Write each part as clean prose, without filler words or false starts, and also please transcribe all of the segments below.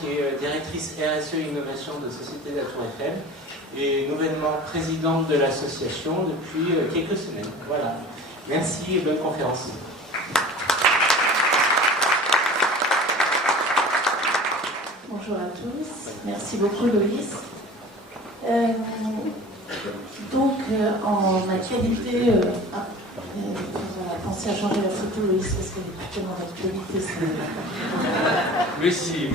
qui est directrice RSE Innovation de Société de la Tour Eiffel et nouvellement présidente de l'association depuis quelques semaines. Voilà. Merci et bonne conférence. Bonjour à tous. Merci beaucoup, Loïs. En ma qualité... pensez à changer la photo, Loïs, parce qu'elle est plutôt dans l'actualité. Merci.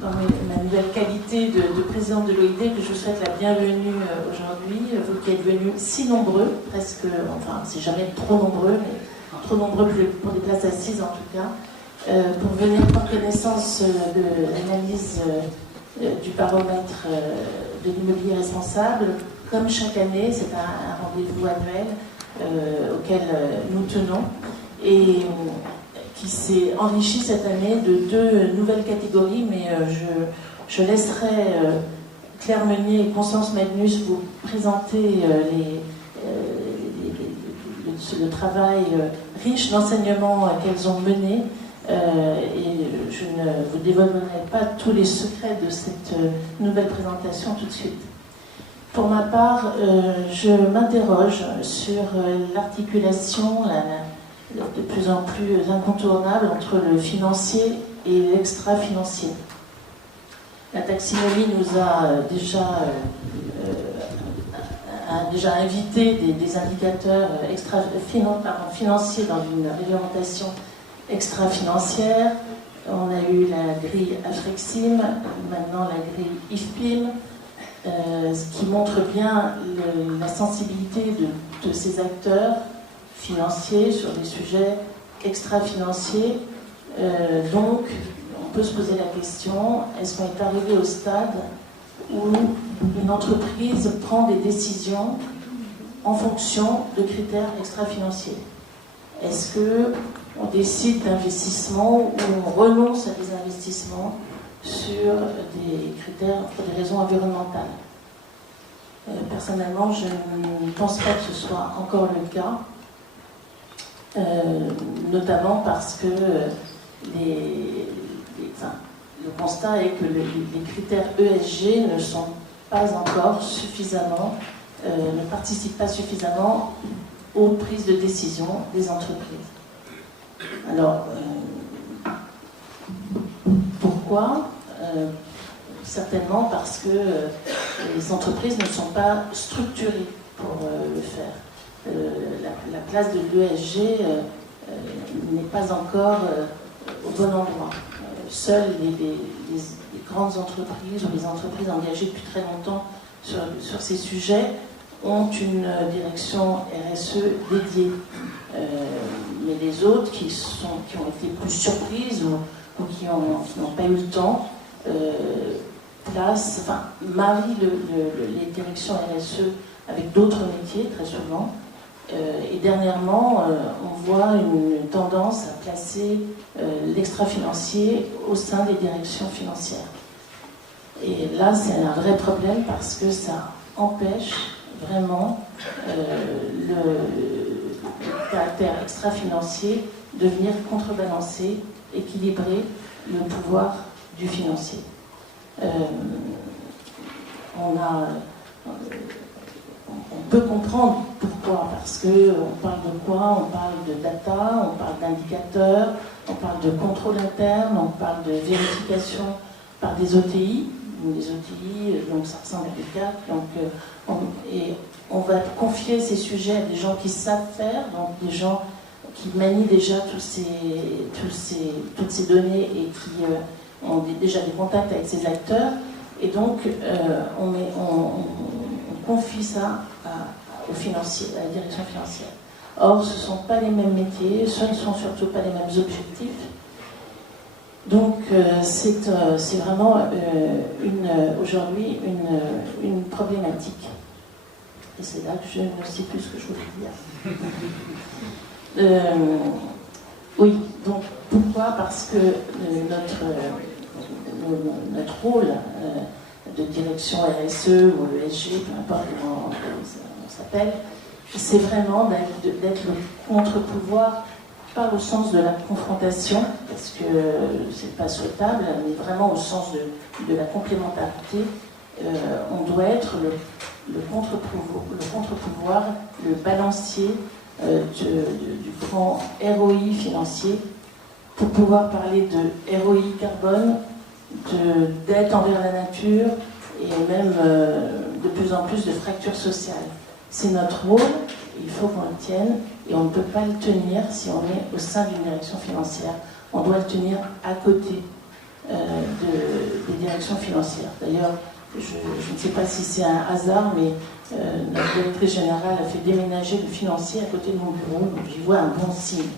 Dans ma nouvelle qualité de présidente de l'OID, que je vous souhaite la bienvenue aujourd'hui, vous qui êtes venus si nombreux, presque, enfin, c'est jamais trop nombreux, mais trop nombreux pour les places assises en tout cas, pour venir prendre connaissance de l'analyse du baromètre de l'immobilier responsable. Comme chaque année, c'est un rendez-vous annuel auquel nous tenons et qui s'est enrichi cette année de 2 nouvelles catégories, mais je laisserai Claire Meunier et Constance Magnus vous présenter le travail riche d'enseignements qu'elles ont mené. Et je ne vous dévoilerai pas tous les secrets de cette nouvelle présentation tout de suite. Pour ma part, je m'interroge sur l'articulation de plus en plus incontournable entre le financier et l'extra-financier. La taxinomie nous a déjà invité des indicateurs financiers dans une réglementation extra-financière. On a eu la grille Afrexim, maintenant la grille IFPIM, ce qui montre bien la sensibilité de ces acteurs financiers sur des sujets extra-financiers. Donc, on peut se poser la question, est-ce qu'on est arrivé au stade où une entreprise prend des décisions en fonction de critères extra-financiers? Est-ce qu'on décide d'investissements ou on renonce à des investissements sur des critères pour des raisons environnementales? Personnellement, je ne pense pas que ce soit encore le cas, notamment parce que le constat est que les critères ESG ne sont pas encore suffisamment, ne participent pas suffisamment aux prises de décision des entreprises. Alors, pourquoi ? Certainement parce que les entreprises ne sont pas structurées pour le faire. La place de l'ESG n'est pas encore au bon endroit. Seules les grandes entreprises ou les entreprises engagées depuis très longtemps sur ces sujets ont une direction RSE dédiée. Mais les autres qui ont été plus surprises ou qui n'ont pas eu le temps marient les directions RSE avec d'autres métiers très souvent. Et dernièrement, on voit une tendance à placer l'extra-financier au sein des directions financières. Et là, c'est un vrai problème parce que ça empêche vraiment le caractère extra-financier de venir contrebalancer, équilibrer le pouvoir du financier. On peut comprendre pourquoi, parce qu'on parle de quoi? On parle de data, on parle d'indicateurs, on parle de contrôle interne, on parle de vérification par des OTI. Les OTI, donc ça ressemble à des CAC, et on va confier ces sujets à des gens qui savent faire, donc des gens qui manient déjà toutes ces données et qui ont déjà des contacts avec ces acteurs, et donc on confie ça aux financiers, à la direction financière. Or, ce ne sont pas les mêmes métiers, ce ne sont surtout pas les mêmes objectifs. Donc, c'est vraiment aujourd'hui une problématique. Et c'est là que je ne sais plus ce que je voulais dire. Oui, donc pourquoi? Parce que notre rôle de direction RSE ou ESG, peu importe comment on s'appelle, c'est vraiment d'être le contre-pouvoir pas au sens de la confrontation, parce que c'est pas souhaitable, mais vraiment au sens de la complémentarité. On doit être le contre-pouvoir, le balancier du grand ROI financier, pour pouvoir parler de ROI carbone, d'aide envers la nature et même de plus en plus de fractures sociales. C'est notre rôle, il faut qu'on le tienne, et on ne peut pas le tenir si on est au sein d'une direction financière. On doit le tenir à côté des directions financières. D'ailleurs, je ne sais pas si c'est un hasard, mais notre directrice générale a fait déménager le financier à côté de mon bureau, donc j'y vois un bon signe.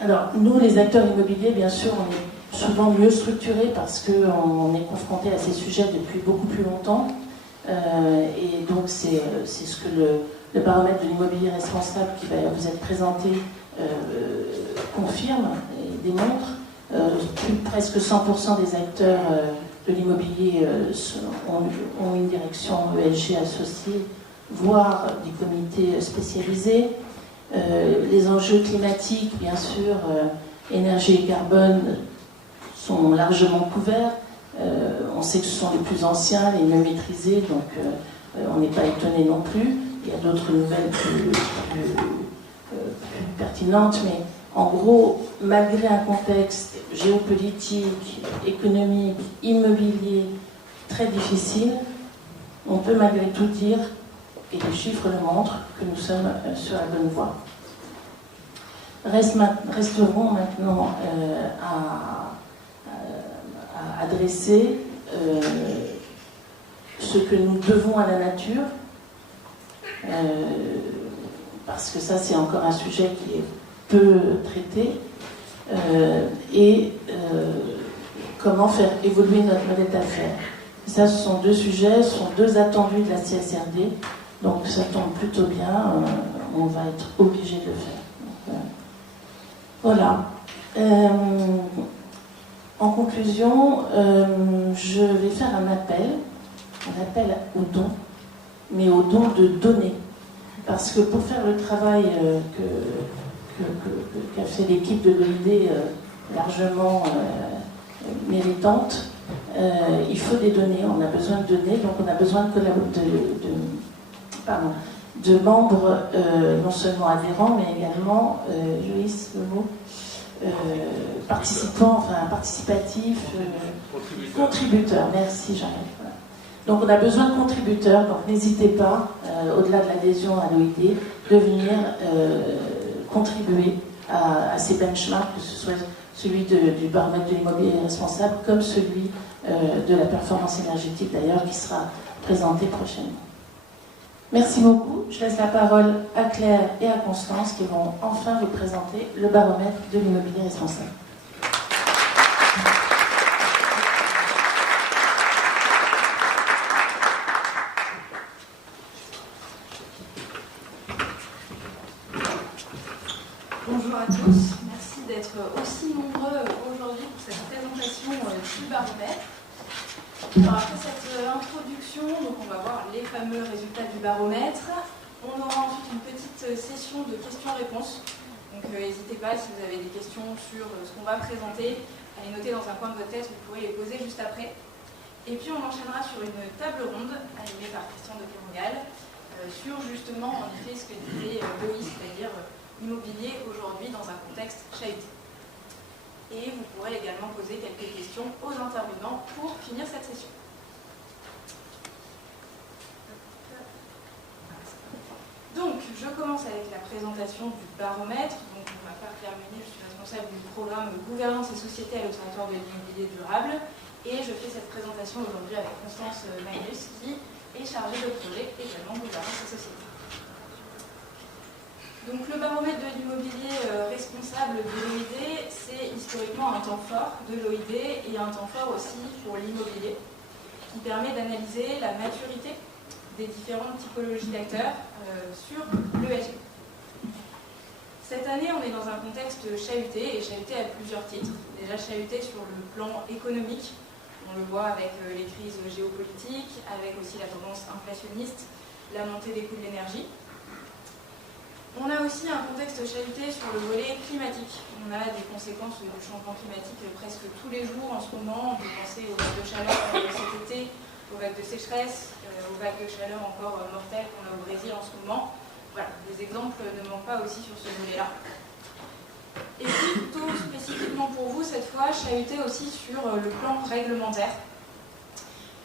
Alors, nous, les acteurs immobiliers, bien sûr, on est souvent mieux structurés parce qu'on est confronté à ces sujets depuis beaucoup plus longtemps. Et donc, c'est ce que le baromètre de l'immobilier responsable qui va vous être présenté confirme et démontre. Presque 100% des acteurs de l'immobilier ont une direction ESG associée, voire des comités spécialisés. Les enjeux climatiques, bien sûr, énergie et carbone, sont largement couverts. On sait que ce sont les plus anciens, les mieux maîtrisés, donc on n'est pas étonné non plus. Il y a d'autres nouvelles plus pertinentes, mais en gros, malgré un contexte géopolitique, économique, immobilier très difficile, on peut malgré tout dire, et les chiffres le montrent, que nous sommes sur la bonne voie. Resteront maintenant à adresser ce que nous devons à la nature, parce que ça c'est encore un sujet qui est peu traité, et comment faire évoluer notre modèle d'affaires. Ça, ce sont deux sujets, ce sont deux attendus de la CSRD, donc ça tombe plutôt bien, on va être obligé de le faire. Donc, voilà. En conclusion, je vais faire un appel au don, mais au don de donner. Parce que pour faire le travail qu'a fait l'équipe de l'OID, largement méritante, il faut des données, on a besoin de données, donc on a besoin de membres non seulement adhérents, mais également, Joïs, le mot, participants, enfin participatifs, contributeurs, merci Jean-Yves. Voilà. Donc on a besoin de contributeurs, donc n'hésitez pas, au-delà de l'adhésion à l'OID, de venir contribuer à ces benchmarks, que ce soit celui du baromètre de l'immobilier responsable, comme celui de la performance énergétique d'ailleurs, qui sera présenté prochainement. Merci beaucoup. Je laisse la parole à Claire et à Constance qui vont enfin vous présenter le baromètre de l'immobilier responsable. Bonjour à tous. Merci d'être aussi nombreux aujourd'hui pour cette présentation du baromètre. Alors après cette introduction, donc on va voir les fameux résultats du baromètre. On aura ensuite une petite session de questions-réponses. Donc n'hésitez pas, si vous avez des questions sur ce qu'on va présenter, à les noter dans un coin de votre tête, vous pourrez les poser juste après. Et puis on enchaînera sur une table ronde animée par Christian de Kerangal sur justement en effet ce que disait Loïs, c'est-à-dire immobilier aujourd'hui dans un contexte chahuté. Et vous pourrez également poser quelques questions aux intervenants pour finir cette session. Donc, je commence avec la présentation du baromètre. Donc, pour ma part, Claire Meunier, je suis responsable du programme Gouvernance et Société à l'Observatoire de l'immobilier durable. Et je fais cette présentation aujourd'hui avec Constance Magnus, qui est chargée de projet également Gouvernance et Société. Donc le baromètre de l'immobilier responsable de l'OID, c'est historiquement un temps fort de l'OID et un temps fort aussi pour l'immobilier, qui permet d'analyser la maturité des différentes typologies d'acteurs sur l'ESG. Cette année, on est dans un contexte chahuté, et chahuté à plusieurs titres. Déjà chahuté sur le plan économique, on le voit avec les crises géopolitiques, avec aussi la tendance inflationniste, la montée des coûts de l'énergie. On a aussi un contexte chahuté sur le volet climatique. On a des conséquences du changement climatique presque tous les jours en ce moment. On peut penser aux vagues de chaleur qu'on a eu cet été, aux vagues de sécheresse, aux vagues de chaleur encore mortelles qu'on a au Brésil en ce moment. Voilà, les exemples ne manquent pas aussi sur ce volet-là. Et puis, plutôt spécifiquement pour vous, cette fois, chahuté aussi sur le plan réglementaire.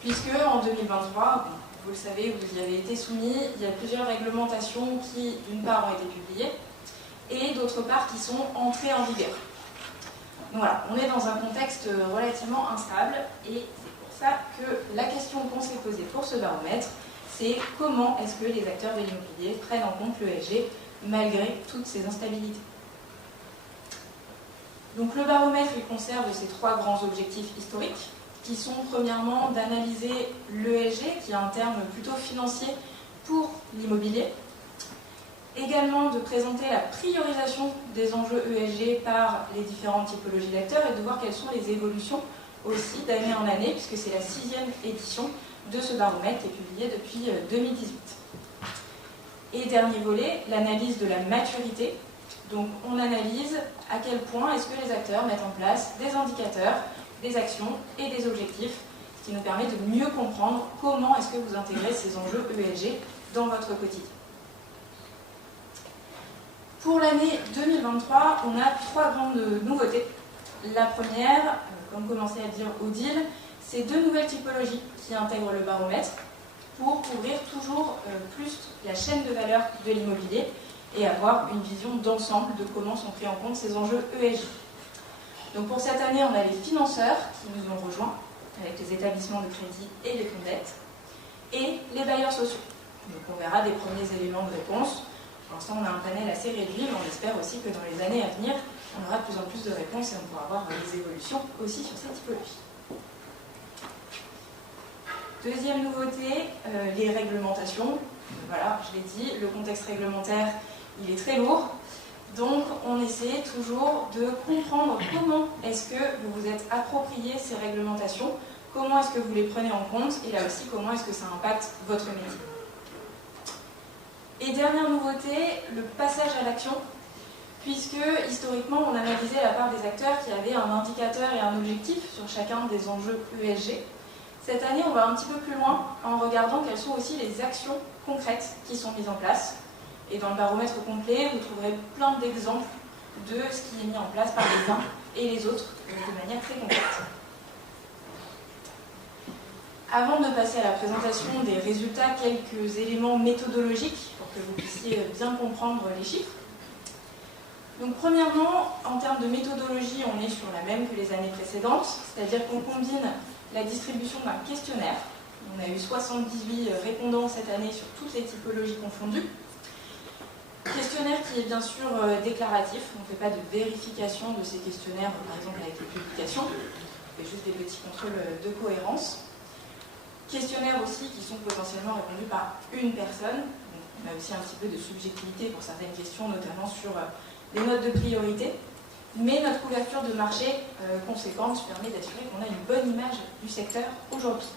Puisque en 2023, vous le savez, vous y avez été soumis, il y a plusieurs réglementations qui, d'une part, ont été publiées, et d'autre part, qui sont entrées en vigueur. Donc voilà, on est dans un contexte relativement instable, et c'est pour ça que la question qu'on s'est posée pour ce baromètre, c'est comment est-ce que les acteurs de l'immobilier prennent en compte l'ESG malgré toutes ces instabilités. Donc le baromètre, il conserve ces trois grands objectifs historiques, qui sont premièrement d'analyser l'ESG, qui est un terme plutôt financier pour l'immobilier. Également de présenter la priorisation des enjeux ESG par les différentes typologies d'acteurs et de voir quelles sont les évolutions aussi d'année en année, puisque c'est la 6e édition de ce baromètre qui est publié depuis 2018. Et dernier volet, l'analyse de la maturité. Donc on analyse à quel point est-ce que les acteurs mettent en place des indicateurs, des actions et des objectifs, ce qui nous permet de mieux comprendre comment est-ce que vous intégrez ces enjeux ESG dans votre quotidien. Pour l'année 2023, on a trois grandes nouveautés. La première, comme commençait à dire Odile, c'est deux nouvelles typologies qui intègrent le baromètre pour couvrir toujours plus la chaîne de valeur de l'immobilier et avoir une vision d'ensemble de comment sont pris en compte ces enjeux ESG. Donc pour cette année, on a les financeurs qui nous ont rejoints, avec les établissements de crédit et les fonds de dette, et les bailleurs sociaux. Donc on verra des premiers éléments de réponse. Pour l'instant, on a un panel assez réduit, mais on espère aussi que dans les années à venir, on aura de plus en plus de réponses et on pourra avoir des évolutions aussi sur cette typologie. Deuxième nouveauté, les réglementations. Voilà, je l'ai dit, le contexte réglementaire, il est très lourd. Donc, on essaie toujours de comprendre comment est-ce que vous vous êtes approprié ces réglementations, comment est-ce que vous les prenez en compte, et là aussi, comment est-ce que ça impacte votre métier. Et dernière nouveauté, le passage à l'action, puisque historiquement, on analysait la part des acteurs qui avaient un indicateur et un objectif sur chacun des enjeux ESG. Cette année, on va un petit peu plus loin en regardant quelles sont aussi les actions concrètes qui sont mises en place. Et dans le baromètre complet, vous trouverez plein d'exemples de ce qui est mis en place par les uns et les autres de manière très concrète. Avant de passer à la présentation des résultats, quelques éléments méthodologiques pour que vous puissiez bien comprendre les chiffres. Donc premièrement, en termes de méthodologie, on est sur la même que les années précédentes, c'est-à-dire qu'on combine la distribution d'un questionnaire. On a eu 78 répondants cette année sur toutes les typologies confondues. Questionnaire qui est bien sûr déclaratif, on ne fait pas de vérification de ces questionnaires, par exemple avec les publications, on fait juste des petits contrôles de cohérence. Questionnaires aussi qui sont potentiellement répondus par une personne. Donc, on a aussi un petit peu de subjectivité pour certaines questions, notamment sur les notes de priorité. Mais notre couverture de marché conséquente permet d'assurer qu'on a une bonne image du secteur aujourd'hui.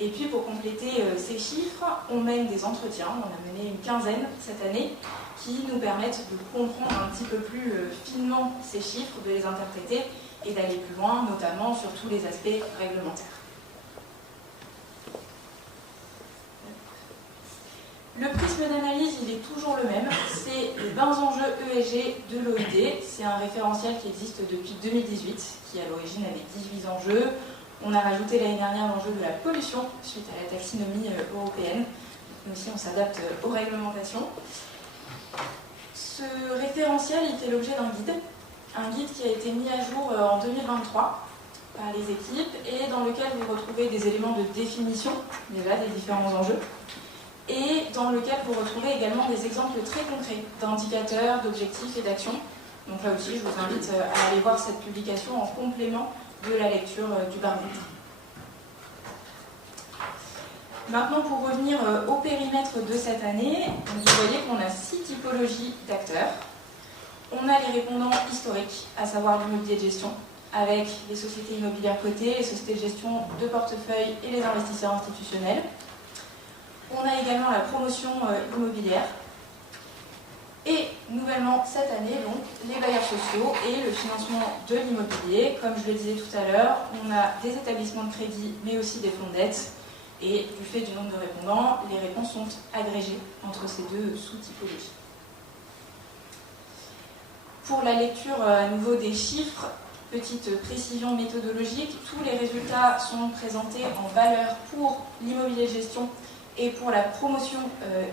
Et puis pour compléter ces chiffres, on mène des entretiens, on a mené une quinzaine cette année, qui nous permettent de comprendre un petit peu plus finement ces chiffres, de les interpréter et d'aller plus loin, notamment sur tous les aspects réglementaires. Le prisme d'analyse, il est toujours le même, c'est les 20 enjeux ESG de l'OID. C'est un référentiel qui existe depuis 2018, qui à l'origine avait 18 enjeux. On a rajouté l'année dernière l'enjeu de la pollution suite à la taxinomie européenne. Nous aussi, on s'adapte aux réglementations. Ce référentiel, il fait l'objet d'un guide qui a été mis à jour en 2023 par les équipes et dans lequel vous retrouvez des éléments de définition déjà des différents enjeux et dans lequel vous retrouvez également des exemples très concrets d'indicateurs, d'objectifs et d'actions. Donc là aussi, je vous invite à aller voir cette publication en complément de la lecture du baromètre. Maintenant, pour revenir au périmètre de cette année, vous voyez qu'on a 6 typologies d'acteurs. On a les répondants historiques, à savoir l'immobilier de gestion, avec les sociétés immobilières cotées, les sociétés de gestion de portefeuille et les investisseurs institutionnels. On a également la promotion immobilière. Et nouvellement cette année, donc, les bailleurs sociaux et le financement de l'immobilier. Comme je le disais tout à l'heure, on a des établissements de crédit, mais aussi des fonds de dette. Et du fait du nombre de répondants, les réponses sont agrégées entre ces deux sous-typologies. Pour la lecture à nouveau des chiffres, petite précision méthodologique, tous les résultats sont présentés en valeur pour l'immobilier de gestion et pour la promotion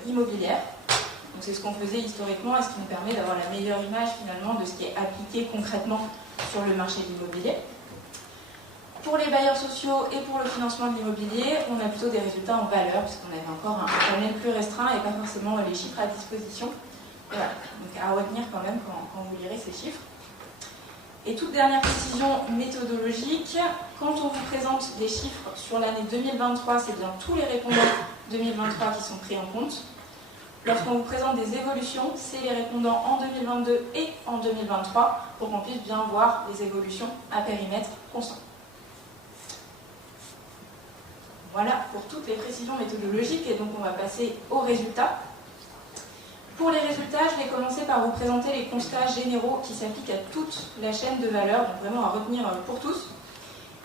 immobilière. Donc c'est ce qu'on faisait historiquement et ce qui nous permet d'avoir la meilleure image finalement de ce qui est appliqué concrètement sur le marché de l'immobilier. Pour les bailleurs sociaux et pour le financement de l'immobilier, on a plutôt des résultats en valeur, puisqu'on avait encore un panel plus restreint et pas forcément les chiffres à disposition. Et voilà, donc à retenir quand même quand vous lirez ces chiffres. Et toute dernière précision méthodologique, quand on vous présente des chiffres sur l'année 2023, c'est bien tous les répondants 2023 qui sont pris en compte. Lorsqu'on vous présente des évolutions, c'est les répondants en 2022 et en 2023 pour qu'on puisse bien voir les évolutions à périmètre constant. Voilà pour toutes les précisions méthodologiques et donc on va passer aux résultats. Pour les résultats, je vais commencer par vous présenter les constats généraux qui s'appliquent à toute la chaîne de valeur, donc vraiment à retenir pour tous.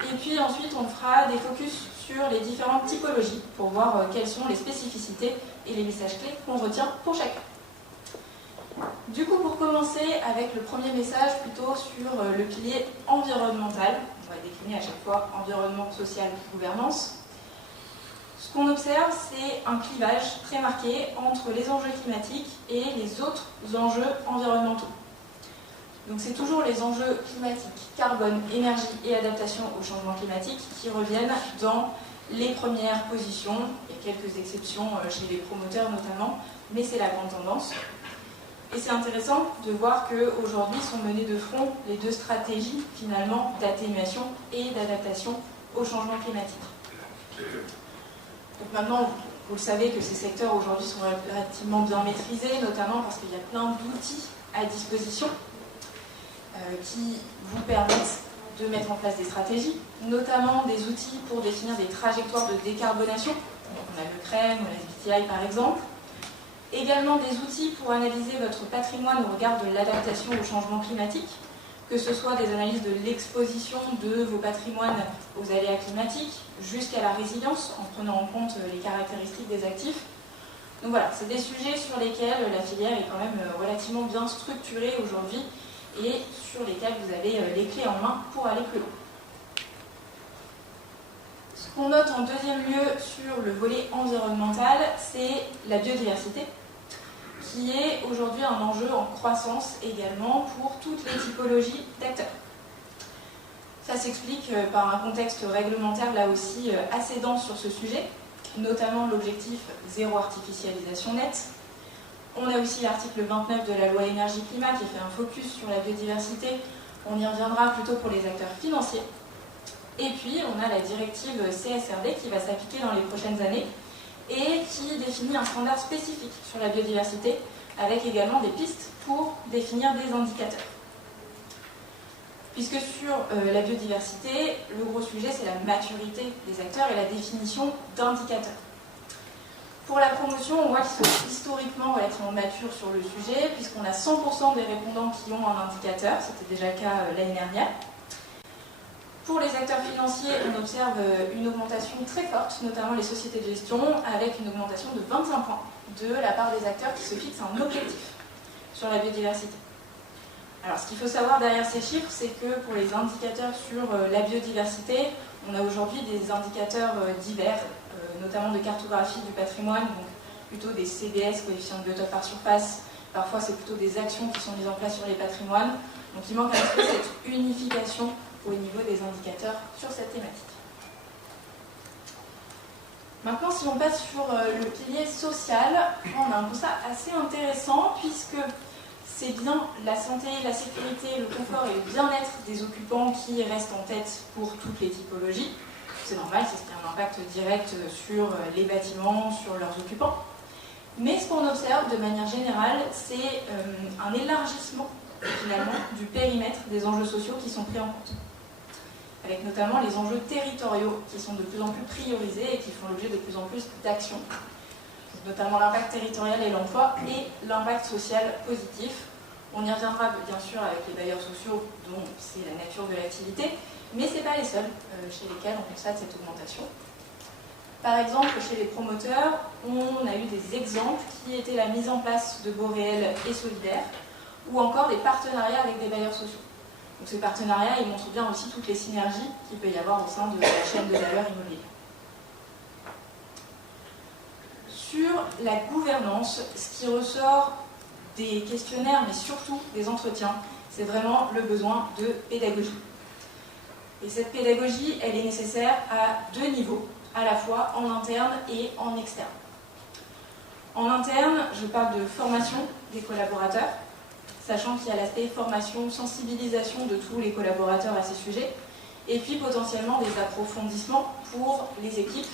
Et puis ensuite, on fera des focus sur les différentes typologies pour voir quelles sont les spécificités et les messages clés qu'on retient pour chacun. Du coup, pour commencer avec le premier message plutôt sur le pilier environnemental, on va décliner à chaque fois environnement, social, gouvernance. Ce qu'on observe, c'est un clivage très marqué entre les enjeux climatiques et les autres enjeux environnementaux. Donc c'est toujours les enjeux climatiques, carbone, énergie et adaptation au changement climatique qui reviennent dans les premières positions. Il y a quelques exceptions chez les promoteurs notamment, mais c'est la grande tendance. Et c'est intéressant de voir qu'aujourd'hui sont menées de front les deux stratégies finalement d'atténuation et d'adaptation au changement climatique. Donc maintenant, vous le savez que ces secteurs aujourd'hui sont relativement bien maîtrisés, notamment parce qu'il y a plein d'outils à disposition qui vous permettent de mettre en place des stratégies, notamment des outils pour définir des trajectoires de décarbonation. Donc on a le CREM ou la SBTI par exemple. Également des outils pour analyser votre patrimoine au regard de l'adaptation au changement climatique, que ce soit des analyses de l'exposition de vos patrimoines aux aléas climatiques, jusqu'à la résilience, en prenant en compte les caractéristiques des actifs. Donc voilà, c'est des sujets sur lesquels la filière est quand même relativement bien structurée aujourd'hui et sur lesquels vous avez les clés en main pour aller plus loin. Ce qu'on note en deuxième lieu sur le volet environnemental, c'est la biodiversité, qui est aujourd'hui un enjeu en croissance également pour toutes les typologies d'acteurs. Ça s'explique par un contexte réglementaire là aussi assez dense sur ce sujet, notamment l'objectif zéro artificialisation nette. On a aussi l'article 29 de la loi énergie-climat qui fait un focus sur la biodiversité. On y reviendra plutôt pour les acteurs financiers. Et puis on a la directive CSRD qui va s'appliquer dans les prochaines années et qui définit un standard spécifique sur la biodiversité avec également des pistes pour définir des indicateurs. Puisque sur la biodiversité, le gros sujet c'est la maturité des acteurs et la définition d'indicateurs. Pour la promotion, on voit qu'ils sont historiquement relativement matures sur le sujet, puisqu'on a 100% des répondants qui ont un indicateur, c'était déjà le cas l'année dernière. Pour les acteurs financiers, on observe une augmentation très forte, notamment les sociétés de gestion, avec une augmentation de 25 points de la part des acteurs qui se fixent un objectif sur la biodiversité. Alors ce qu'il faut savoir derrière ces chiffres, c'est que pour les indicateurs sur la biodiversité, on a aujourd'hui des indicateurs divers, notamment de cartographie du patrimoine, donc plutôt des CBS, coefficient de biotope par surface. Parfois c'est plutôt des actions qui sont mises en place sur les patrimoines. Donc il manque un petit peu cette unification au niveau des indicateurs sur cette thématique. Maintenant, si on passe sur le pilier social, on a un constat assez intéressant puisque c'est bien la santé, la sécurité, le confort et le bien-être des occupants qui restent en tête pour toutes les typologies. C'est normal, c'est ce qui a un impact direct sur les bâtiments, sur leurs occupants. Mais ce qu'on observe de manière générale, c'est un élargissement finalement du périmètre des enjeux sociaux qui sont pris en compte, avec notamment les enjeux territoriaux qui sont de plus en plus priorisés et qui font l'objet de plus en plus d'actions. notamment l'impact territorial et l'emploi et l'impact social positif. On y reviendra bien sûr avec les bailleurs sociaux dont c'est la nature de l'activité, mais ce n'est pas les seuls chez lesquels on constate cette augmentation. Par exemple, chez les promoteurs, on a eu des exemples qui étaient la mise en place de baux réels et solidaires, ou encore des partenariats avec des bailleurs sociaux. Donc ces partenariats, ils montrent bien aussi toutes les synergies qu'il peut y avoir au sein de la chaîne de valeur immobilière. Sur la gouvernance, ce qui ressort des questionnaires, mais surtout des entretiens, c'est vraiment le besoin de pédagogie. Et cette pédagogie, elle est nécessaire à deux niveaux, à la fois en interne et en externe. En interne, je parle de formation des collaborateurs, sachant qu'il y a l'aspect formation, sensibilisation de tous les collaborateurs à ces sujets, et puis potentiellement des approfondissements pour les équipes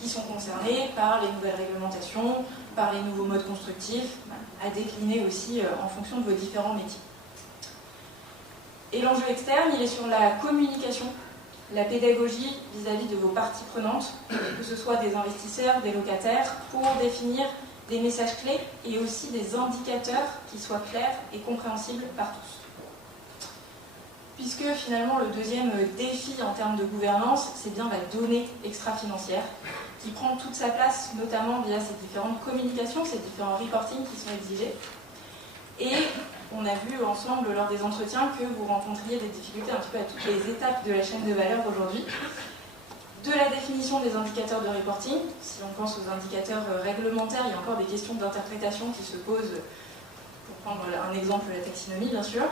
qui sont concernées par les nouvelles réglementations, par les nouveaux modes constructifs, à décliner aussi en fonction de vos différents métiers. Et l'enjeu externe, il est sur la communication, la pédagogie vis-à-vis de vos parties prenantes, que ce soit des investisseurs, des locataires, pour définir des messages clés et aussi des indicateurs qui soient clairs et compréhensibles par tous. Puisque finalement le deuxième défi en termes de gouvernance, c'est bien la donnée extra-financière, qui prend toute sa place notamment via ces différentes communications, ces différents reportings qui sont exigés. Et on a vu ensemble lors des entretiens que vous rencontriez des difficultés un petit peu à toutes les étapes de la chaîne de valeur aujourd'hui. De la définition des indicateurs de reporting, si on pense aux indicateurs réglementaires, il y a encore des questions d'interprétation qui se posent, pour prendre un exemple, la taxinomie bien sûr.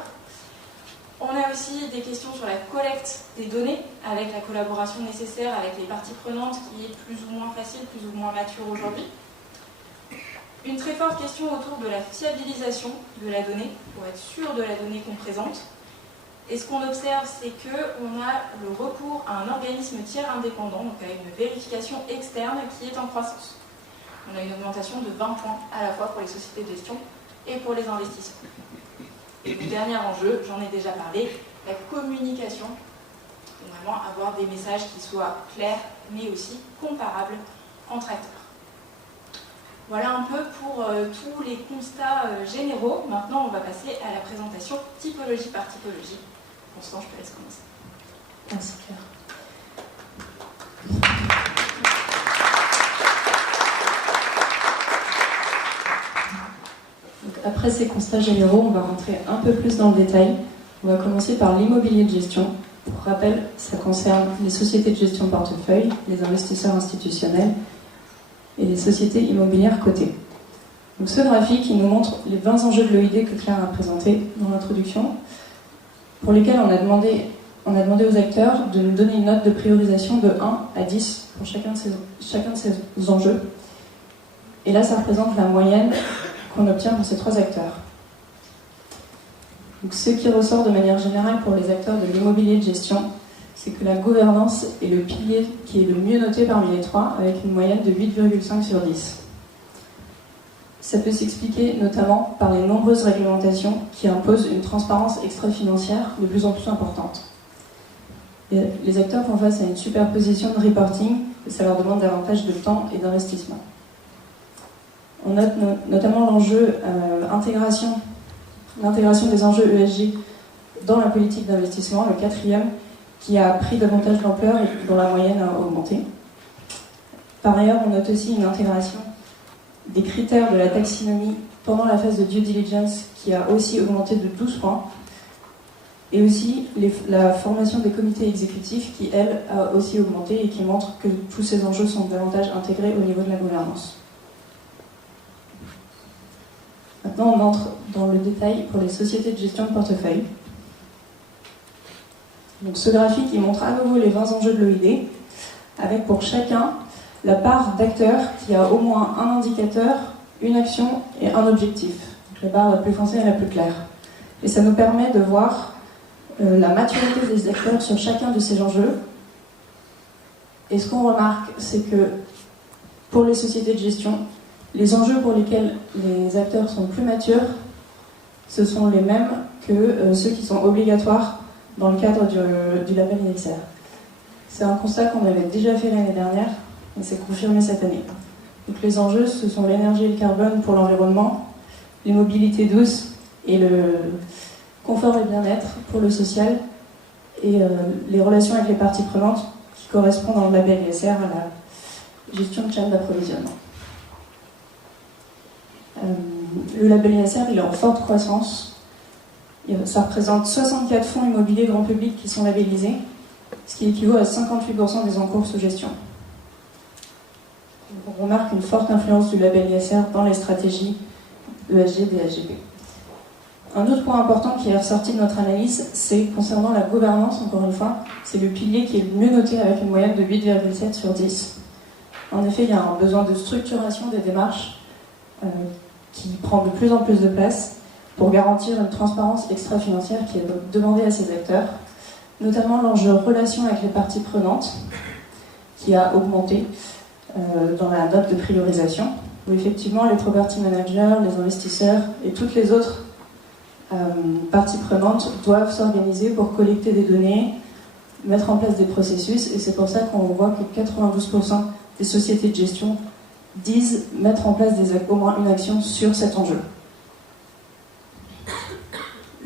On a aussi des questions sur la collecte des données, avec la collaboration nécessaire avec les parties prenantes qui est plus ou moins facile, plus ou moins mature aujourd'hui. Une très forte question autour de la fiabilisation de la donnée, pour être sûr de la donnée qu'on présente. Et ce qu'on observe, c'est qu'on a le recours à un organisme tiers indépendant, donc à une vérification externe qui est en croissance. On a une augmentation de 20 points à la fois pour les sociétés de gestion et pour les investisseurs. Et le dernier enjeu, j'en ai déjà parlé, la communication. Vraiment avoir des messages qui soient clairs, mais aussi comparables entre acteurs. Voilà un peu pour tous les constats généraux. Maintenant, on va passer à la présentation typologie par typologie. Constance, je te laisse commencer. Merci Claire. Donc, après ces constats généraux, on va rentrer un peu plus dans le détail. On va commencer par l'immobilier de gestion. Pour rappel, ça concerne les sociétés de gestion de portefeuille, les investisseurs institutionnels et les sociétés immobilières cotées. Donc ce graphique, il nous montre les 20 enjeux de l'OID que Claire a présentés dans l'introduction, pour lesquels on a demandé aux acteurs de nous donner une note de priorisation de 1 à 10 pour chacun de ces enjeux. Et là, ça représente la moyenne qu'on obtient pour ces 3 acteurs. Donc, ce qui ressort de manière générale pour les acteurs de l'immobilier de gestion, c'est que la gouvernance est le pilier qui est le mieux noté parmi les 3, avec une moyenne de 8,5 sur 10. Ça peut s'expliquer notamment par les nombreuses réglementations qui imposent une transparence extra-financière de plus en plus importante. Et les acteurs font face à une superposition de reporting et ça leur demande davantage de temps et d'investissement. On note notamment l'enjeu l'intégration des enjeux ESG dans la politique d'investissement, le 4e, qui a pris davantage d'ampleur et dont la moyenne a augmenté. Par ailleurs, on note aussi une intégration des critères de la taxinomie pendant la phase de due diligence qui a aussi augmenté de 12 points, et aussi la formation des comités exécutifs qui, elle, a aussi augmenté et qui montre que tous ces enjeux sont davantage intégrés au niveau de la gouvernance. Maintenant, on entre dans le détail pour les sociétés de gestion de portefeuille. Donc, ce graphique, il montre à nouveau les 20 enjeux de l'OID, avec pour chacun la part d'acteurs qui a au moins un indicateur, une action et un objectif. Donc, la barre la plus foncée et la plus claire. Et ça nous permet de voir la maturité des acteurs sur chacun de ces enjeux. Et ce qu'on remarque, c'est que pour les sociétés de gestion, les enjeux pour lesquels les acteurs sont plus matures, ce sont les mêmes que ceux qui sont obligatoires dans le cadre du label INXR. C'est un constat qu'on avait déjà fait l'année dernière, et c'est confirmé cette année. Donc les enjeux, ce sont l'énergie et le carbone pour l'environnement, les mobilités douces et le confort et bien-être pour le social, et les relations avec les parties prenantes qui correspondent dans le label ISR à la gestion de chaîne d'approvisionnement. Le label ISR, il est en forte croissance. Ça représente 64 fonds immobiliers grand public qui sont labellisés, ce qui équivaut à 58% des encours sous gestion. On remarque une forte influence du label ISR dans les stratégies ESG des SGP. Un autre point important qui est ressorti de notre analyse, c'est concernant la gouvernance, encore une fois, c'est le pilier qui est le mieux noté avec une moyenne de 8,7 sur 10. En effet, il y a un besoin de structuration des démarches qui prend de plus en plus de place pour garantir une transparence extra-financière qui est demandée à ces acteurs, notamment l'enjeu relation avec les parties prenantes, qui a augmenté dans la note de priorisation, où effectivement les property managers, les investisseurs et toutes les autres parties prenantes doivent s'organiser pour collecter des données, mettre en place des processus, et c'est pour ça qu'on voit que 92% des sociétés de gestion disent mettre en place au moins une action sur cet enjeu.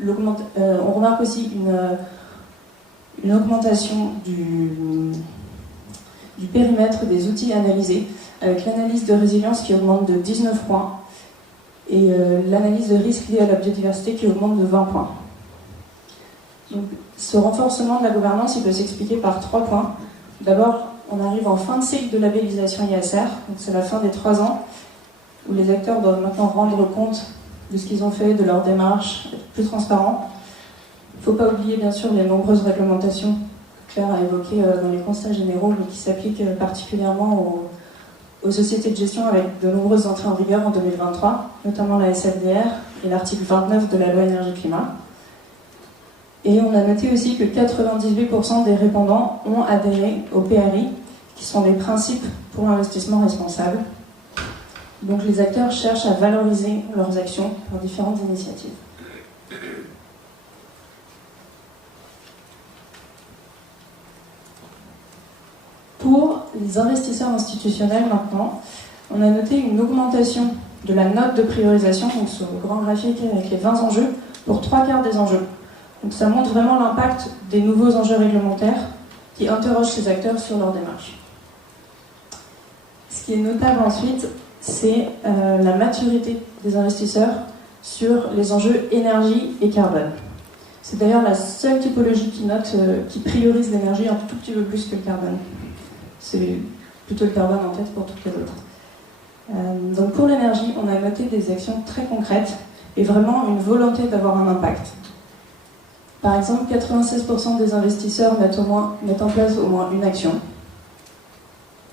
On remarque aussi une augmentation du périmètre des outils analysés, avec l'analyse de résilience qui augmente de 19 points et l'analyse de risque lié à la biodiversité qui augmente de 20 points. Donc, ce renforcement de la gouvernance, il peut s'expliquer par 3 points. D'abord, on arrive en fin de cycle de labellisation ISR, donc c'est la fin des 3 ans, où les acteurs doivent maintenant rendre compte de ce qu'ils ont fait, de leur démarche, être plus transparents. Il ne faut pas oublier bien sûr les nombreuses réglementations que Claire a évoquées dans les constats généraux, mais qui s'appliquent particulièrement aux sociétés de gestion avec de nombreuses entrées en vigueur en 2023, notamment la SFDR et l'article 29 de la loi énergie-climat. Et on a noté aussi que 98% des répondants ont adhéré au PRI, qui sont les principes pour l'investissement responsable. Donc les acteurs cherchent à valoriser leurs actions par différentes initiatives. Pour les investisseurs institutionnels maintenant, on a noté une augmentation de la note de priorisation, donc ce grand graphique avec les 20 enjeux, pour 3/4 des enjeux. Donc ça montre vraiment l'impact des nouveaux enjeux réglementaires qui interrogent ces acteurs sur leur démarche. Ce qui est notable ensuite, c'est la maturité des investisseurs sur les enjeux énergie et carbone. C'est d'ailleurs la seule typologie qui priorise l'énergie un tout petit peu plus que le carbone. C'est plutôt le carbone en tête pour toutes les autres. Donc pour l'énergie, on a noté des actions très concrètes et vraiment une volonté d'avoir un impact. Par exemple, 96% des investisseurs mettent en place au moins une action.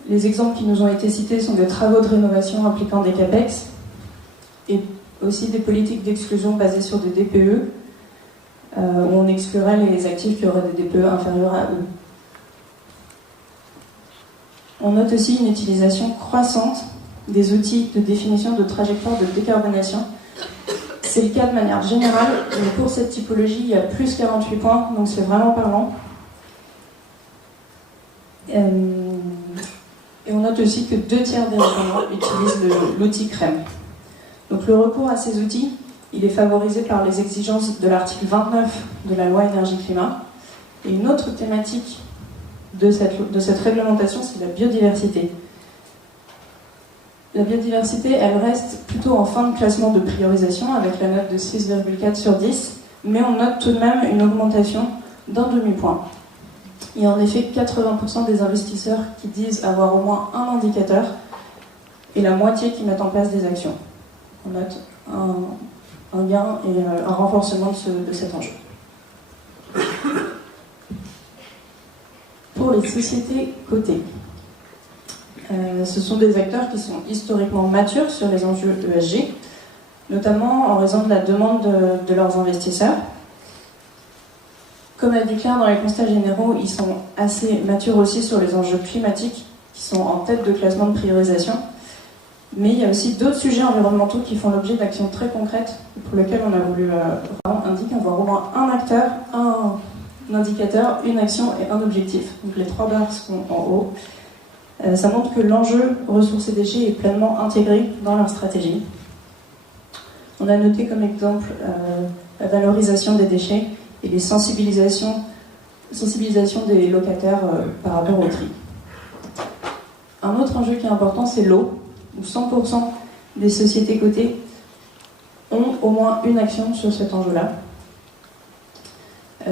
Les exemples qui nous ont été cités sont des travaux de rénovation impliquant des CAPEX et aussi des politiques d'exclusion basées sur des DPE, où on exclurait les actifs qui auraient des DPE inférieurs à eux. On note aussi une utilisation croissante des outils de définition de trajectoire de décarbonation. C'est le cas de manière générale, mais pour cette typologie, il y a plus 48 points, donc c'est vraiment parlant. Et on note aussi que 2/3 des répondants utilisent l'outil CREM. Donc le recours à ces outils, il est favorisé par les exigences de l'article 29 de la loi énergie-climat. Et une autre thématique de cette réglementation, c'est la biodiversité. La biodiversité, elle reste plutôt en fin de classement de priorisation avec la note de 6,4 sur 10, mais on note tout de même une augmentation d'un demi-point. Il y a en effet 80% des investisseurs qui disent avoir au moins un indicateur et la moitié qui mettent en place des actions. On note un gain et un renforcement de cet enjeu. Pour les sociétés cotées, ce sont des acteurs qui sont historiquement matures sur les enjeux ESG, notamment en raison de la demande de leurs investisseurs. Comme l'a dit Claire, dans les constats généraux, ils sont assez matures aussi sur les enjeux climatiques, qui sont en tête de classement de priorisation. Mais il y a aussi d'autres sujets environnementaux qui font l'objet d'actions très concrètes, pour lesquelles on a voulu vraiment indiquer, avoir au moins un acteur, un indicateur, une action et un objectif. Donc les 3 barres sont en haut. Ça montre que l'enjeu ressources et déchets est pleinement intégré dans leur stratégie. On a noté comme exemple la valorisation des déchets et les sensibilisations des locataires par rapport au tri. Un autre enjeu qui est important, c'est l'eau, où 100% des sociétés cotées ont au moins une action sur cet enjeu-là.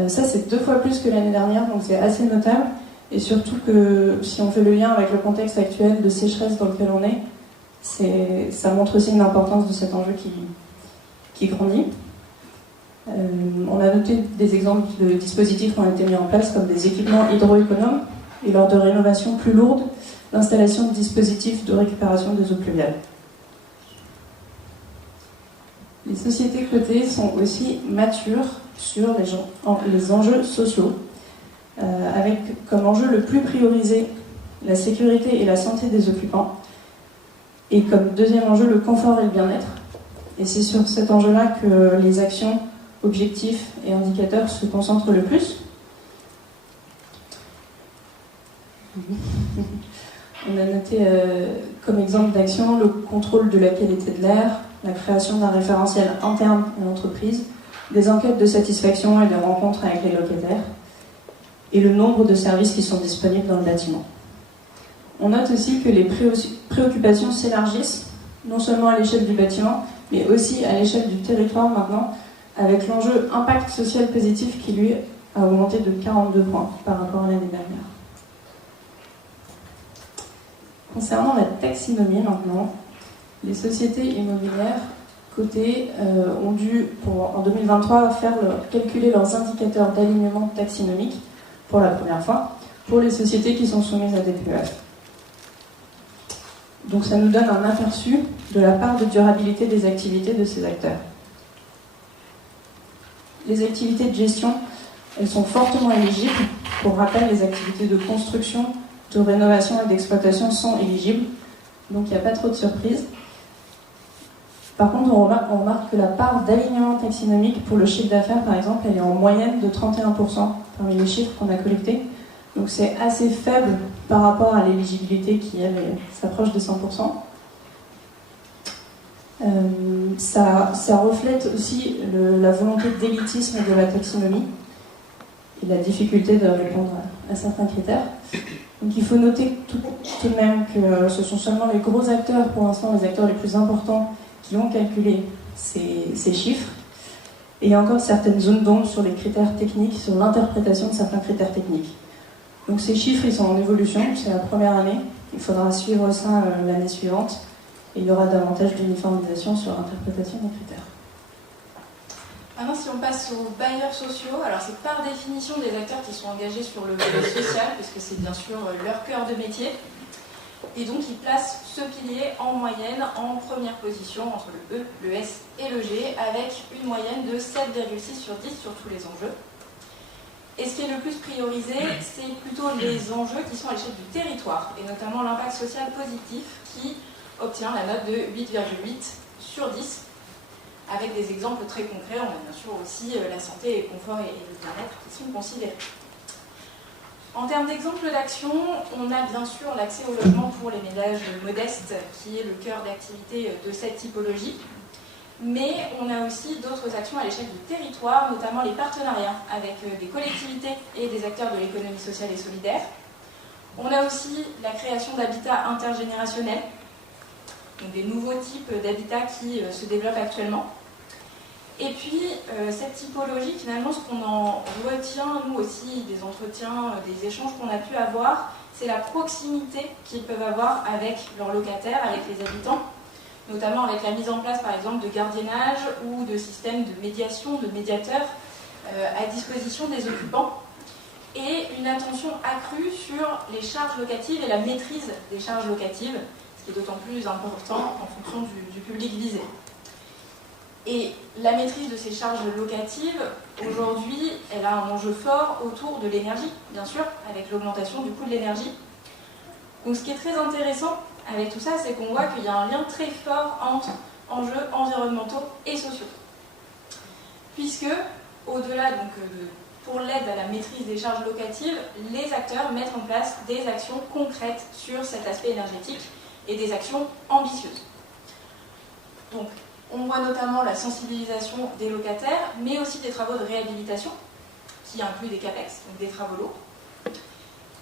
Ça, c'est 2 fois plus que l'année dernière, donc c'est assez notable. Et surtout que si on fait le lien avec le contexte actuel de sécheresse dans lequel on est, ça montre aussi une importance de cet enjeu qui grandit. On a noté des exemples de dispositifs qui ont été mis en place, comme des équipements hydroéconomes et lors de rénovations plus lourdes, l'installation de dispositifs de récupération des eaux pluviales. Les sociétés cotées sont aussi matures sur les enjeux sociaux, avec comme enjeu le plus priorisé la sécurité et la santé des occupants, et comme deuxième enjeu le confort et le bien-être. Et c'est sur cet enjeu-là que les actions, objectifs et indicateurs se concentrent le plus. On a noté comme exemple d'action le contrôle de la qualité de l'air, la création d'un référentiel interne à l'entreprise, des enquêtes de satisfaction et des rencontres avec les locataires, et le nombre de services qui sont disponibles dans le bâtiment. On note aussi que les préoccupations s'élargissent, non seulement à l'échelle du bâtiment, mais aussi à l'échelle du territoire maintenant, avec l'enjeu impact social positif qui, lui, a augmenté de 42 points par rapport à l'année dernière. Concernant la taxonomie maintenant, les sociétés immobilières cotées ont dû, en 2023, calculer leurs indicateurs d'alignement taxonomique pour la première fois, pour les sociétés qui sont soumises à des PEF. Donc ça nous donne un aperçu de la part de durabilité des activités de ces acteurs. Les activités de gestion, elles sont fortement éligibles. Pour rappel, les activités de construction, de rénovation et d'exploitation sont éligibles, donc il n'y a pas trop de surprises. Par contre, on remarque que la part d'alignement taxonomique pour le chiffre d'affaires, par exemple, elle est en moyenne de 31% parmi les chiffres qu'on a collectés. Donc c'est assez faible par rapport à l'éligibilité qui, elle, s'approche de 100%. Ça reflète aussi la volonté d'élitisme de la taxonomie et la difficulté de répondre à certains critères. Donc il faut noter tout de même que ce sont seulement les gros acteurs, pour l'instant les acteurs les plus importants, qui ont calculé ces chiffres. Et il y a encore certaines zones d'ombre sur les critères techniques, sur l'interprétation de certains critères techniques. Donc ces chiffres, ils sont en évolution, c'est la première année. Il faudra suivre ça l'année suivante. Et il y aura davantage d'uniformisation sur l'interprétation des critères. Maintenant, si on passe aux bailleurs sociaux, alors c'est par définition des acteurs qui sont engagés sur le volet social, puisque c'est bien sûr leur cœur de métier. Et donc, ils placent ce pilier en moyenne en première position entre le E, le S et le G, avec une moyenne de 7,6 sur 10 sur tous les enjeux. Et ce qui est le plus priorisé, c'est plutôt les enjeux qui sont à l'échelle du territoire, et notamment l'impact social positif qui obtient la note de 8,8 sur 10, avec des exemples très concrets. On a bien sûr aussi la santé, le confort et le bien-être qui sont considérés. En termes d'exemples d'action, on a bien sûr l'accès au logement pour les ménages modestes, qui est le cœur d'activité de cette typologie. Mais on a aussi d'autres actions à l'échelle du territoire, notamment les partenariats avec des collectivités et des acteurs de l'économie sociale et solidaire. On a aussi la création d'habitats intergénérationnels, donc des nouveaux types d'habitats qui se développent actuellement. Et puis, cette typologie, finalement, ce qu'on en retient, nous aussi, des entretiens, des échanges qu'on a pu avoir, c'est la proximité qu'ils peuvent avoir avec leurs locataires, avec les habitants, notamment avec la mise en place, par exemple, de gardiennage ou de systèmes de médiation, de médiateurs à disposition des occupants, et une attention accrue sur les charges locatives et la maîtrise des charges locatives, ce qui est d'autant plus important en fonction du public visé. Et la maîtrise de ces charges locatives, aujourd'hui, elle a un enjeu fort autour de l'énergie, bien sûr, avec l'augmentation du coût de l'énergie. Donc ce qui est très intéressant avec tout ça, c'est qu'on voit qu'il y a un lien très fort entre enjeux environnementaux et sociaux. Puisque, au-delà donc, pour l'aide à la maîtrise des charges locatives, les acteurs mettent en place des actions concrètes sur cet aspect énergétique et des actions ambitieuses. Donc, on voit notamment la sensibilisation des locataires, mais aussi des travaux de réhabilitation, qui incluent des CAPEX, donc des travaux lourds,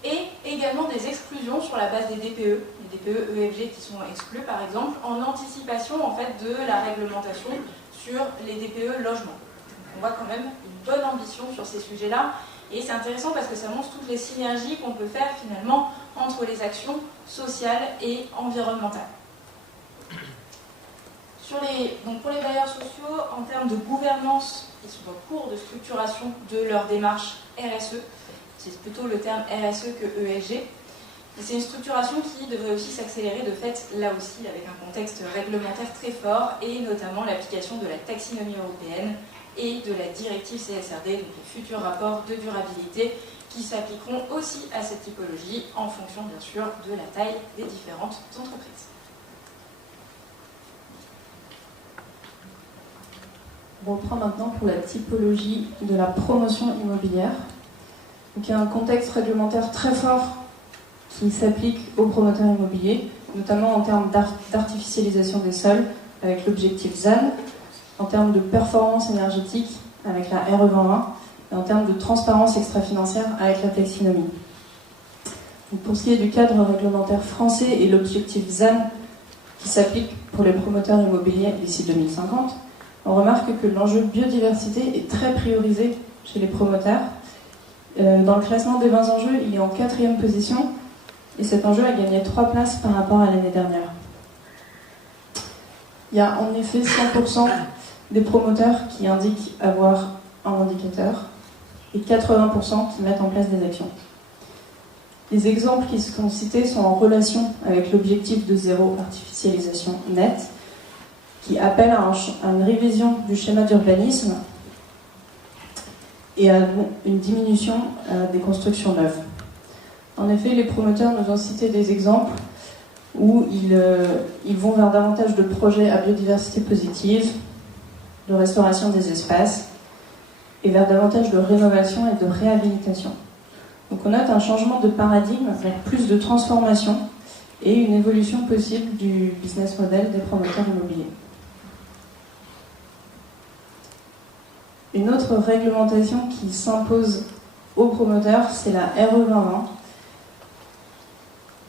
et également des exclusions sur la base des DPE, les DPE EFG qui sont exclus par exemple, en anticipation en fait de la réglementation sur les DPE logements. Donc, on voit quand même une bonne ambition sur ces sujets-là, et c'est intéressant parce que ça montre toutes les synergies qu'on peut faire finalement entre les actions sociales et environnementales. Donc pour les bailleurs sociaux, en termes de gouvernance, ils sont en cours de structuration de leur démarche RSE. C'est plutôt le terme RSE que ESG. C'est une structuration qui devrait aussi s'accélérer de fait, là aussi, avec un contexte réglementaire très fort, et notamment l'application de la taxinomie européenne et de la directive CSRD, donc les futurs rapports de durabilité, qui s'appliqueront aussi à cette typologie, en fonction bien sûr de la taille des différentes entreprises. On reprend maintenant pour la typologie de la promotion immobilière. Donc, il y a un contexte réglementaire très fort qui s'applique aux promoteurs immobiliers, notamment en termes d'artificialisation des sols avec l'objectif ZAN, en termes de performance énergétique avec la RE 2020 et en termes de transparence extra-financière avec la taxinomie. Donc, pour ce qui est du cadre réglementaire français et l'objectif ZAN qui s'applique pour les promoteurs immobiliers d'ici 2050, on remarque que l'enjeu biodiversité est très priorisé chez les promoteurs. Dans le classement des 20 enjeux, il est en 4e position et cet enjeu a gagné 3 places par rapport à l'année dernière. Il y a en effet 100% des promoteurs qui indiquent avoir un indicateur et 80% qui mettent en place des actions. Les exemples qui sont cités sont en relation avec l'objectif de zéro artificialisation nette, qui appelle à une révision du schéma d'urbanisme et à une diminution des constructions neuves. En effet, les promoteurs nous ont cité des exemples où ils vont vers davantage de projets à biodiversité positive, de restauration des espaces, et vers davantage de rénovation et de réhabilitation. Donc on note un changement de paradigme vers plus de transformation et une évolution possible du business model des promoteurs immobiliers. Une autre réglementation qui s'impose aux promoteurs, c'est la RE 2020,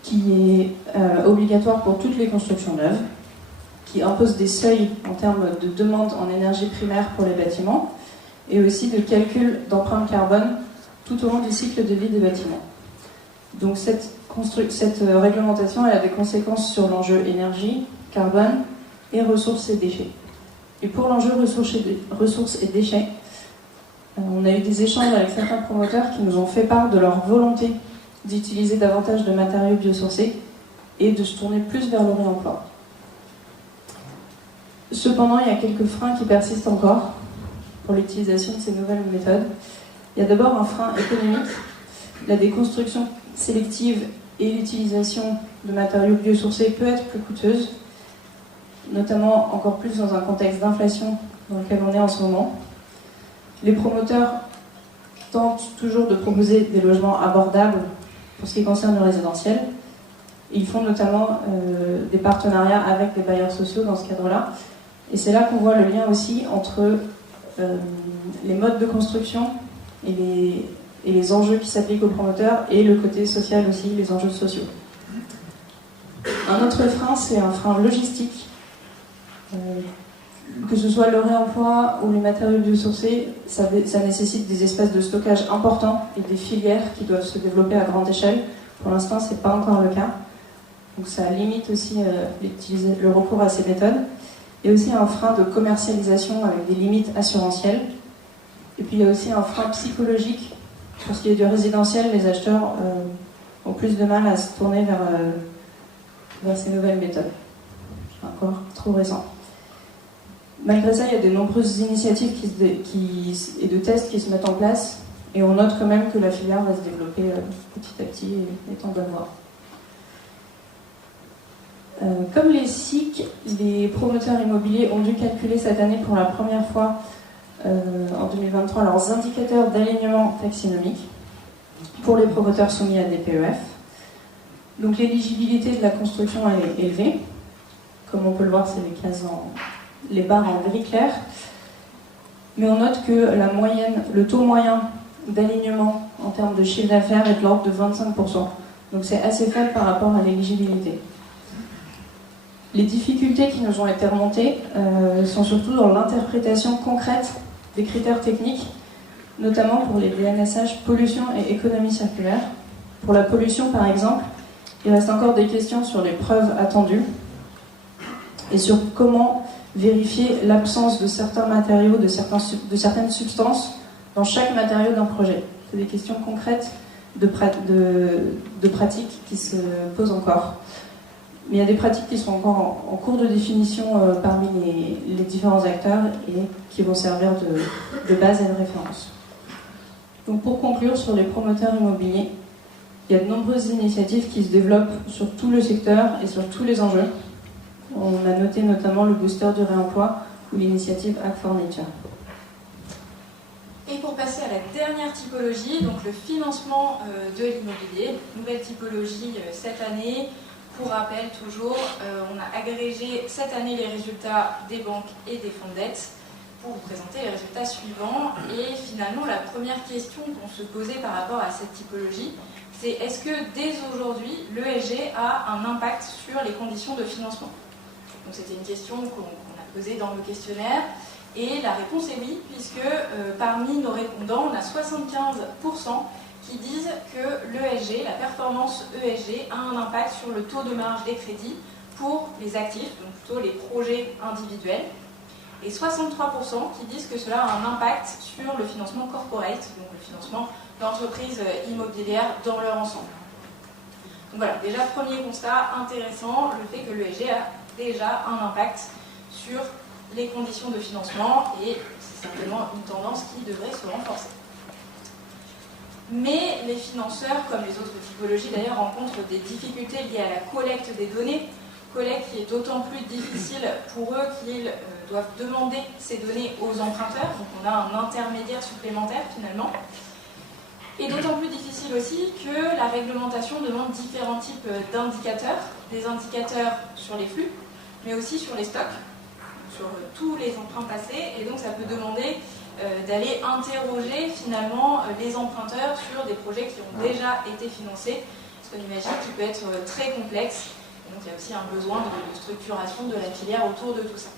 qui est obligatoire pour toutes les constructions neuves, qui impose des seuils en termes de demande en énergie primaire pour les bâtiments, et aussi de calcul d'empreinte carbone tout au long du cycle de vie des bâtiments. Donc cette réglementation elle a des conséquences sur l'enjeu énergie, carbone et ressources et déchets. Et pour l'enjeu ressources et déchets, on a eu des échanges avec certains promoteurs qui nous ont fait part de leur volonté d'utiliser davantage de matériaux biosourcés et de se tourner plus vers le réemploi. Cependant, il y a quelques freins qui persistent encore pour l'utilisation de ces nouvelles méthodes. Il y a d'abord un frein économique. La déconstruction sélective et l'utilisation de matériaux biosourcés peut être plus coûteuse, notamment encore plus dans un contexte d'inflation dans lequel on est en ce moment. Les promoteurs tentent toujours de proposer des logements abordables pour ce qui concerne le résidentiel. Ils font notamment des partenariats avec les bailleurs sociaux dans ce cadre-là. Et c'est là qu'on voit le lien aussi entre les modes de construction et les enjeux qui s'appliquent aux promoteurs et le côté social aussi, les enjeux sociaux. Un autre frein, c'est un frein logistique. Que ce soit le réemploi ou les matériaux biosourcés, ça nécessite des espaces de stockage importants et des filières qui doivent se développer à grande échelle. Pour l'instant, ce n'est pas encore le cas. Donc ça limite aussi le recours à ces méthodes. Il y a aussi un frein de commercialisation avec des limites assurantielles. Et puis il y a aussi un frein psychologique. Pour ce qui est du résidentiel, les acheteurs ont plus de mal à se tourner vers ces nouvelles méthodes. C'est encore trop récent. Malgré ça, il y a de nombreuses initiatives et de tests qui se mettent en place. Et on note quand même que la filière va se développer petit à petit et est en bonne voie. Comme les SIC, les promoteurs immobiliers ont dû calculer cette année pour la première fois en 2023 leurs indicateurs d'alignement taxonomique pour les promoteurs soumis à des PEF. Donc l'éligibilité de la construction est élevée. Comme on peut le voir, c'est les barres en gris clair. Mais on note que le taux moyen d'alignement en termes de chiffre d'affaires est de l'ordre de 25%. Donc c'est assez faible par rapport à l'éligibilité. Les difficultés qui nous ont été remontées sont surtout dans l'interprétation concrète des critères techniques, notamment pour les DNSH pollution et économie circulaire. Pour la pollution, par exemple, il reste encore des questions sur les preuves attendues et sur comment vérifier l'absence de certains matériaux, de certaines substances dans chaque matériau d'un projet. C'est des questions concrètes de pratiques qui se posent encore. Mais il y a des pratiques qui sont encore en cours de définition parmi les différents acteurs et qui vont servir de base et de référence. Donc pour conclure sur les promoteurs immobiliers, il y a de nombreuses initiatives qui se développent sur tout le secteur et sur tous les enjeux. On a noté notamment le booster du réemploi ou l'initiative Act for Nature. Et pour passer à la dernière typologie, donc le financement de l'immobilier, nouvelle typologie cette année. Pour rappel, toujours, on a agrégé cette année les résultats des banques et des fonds de dette pour vous présenter les résultats suivants. Et finalement, la première question qu'on se posait par rapport à cette typologie, c'est est-ce que dès aujourd'hui, l'ESG a un impact sur les conditions de financement? Donc c'était une question qu'on a posée dans le questionnaire. Et la réponse est oui, puisque parmi nos répondants, on a 75% qui disent que l'ESG, la performance ESG, a un impact sur le taux de marge des crédits pour les actifs, donc plutôt les projets individuels, et 63% qui disent que cela a un impact sur le financement corporate, donc le financement d'entreprises immobilières dans leur ensemble. Donc voilà, déjà premier constat intéressant, le fait que l'ESG a déjà un impact sur les conditions de financement, et c'est certainement une tendance qui devrait se renforcer. Mais les financeurs, comme les autres typologies d'ailleurs, rencontrent des difficultés liées à la collecte des données, collecte qui est d'autant plus difficile pour eux qu'ils doivent demander ces données aux emprunteurs, donc on a un intermédiaire supplémentaire finalement, et d'autant plus difficile aussi que la réglementation demande différents types d'indicateurs, des indicateurs sur les flux, mais aussi sur les stocks, sur tous les emprunts passés, et donc ça peut demander d'aller interroger finalement les emprunteurs sur des projets qui ont déjà été financés, ce qu'on imagine qui peut être très complexe. Et donc il y a aussi un besoin de structuration de la filière autour de tout ça.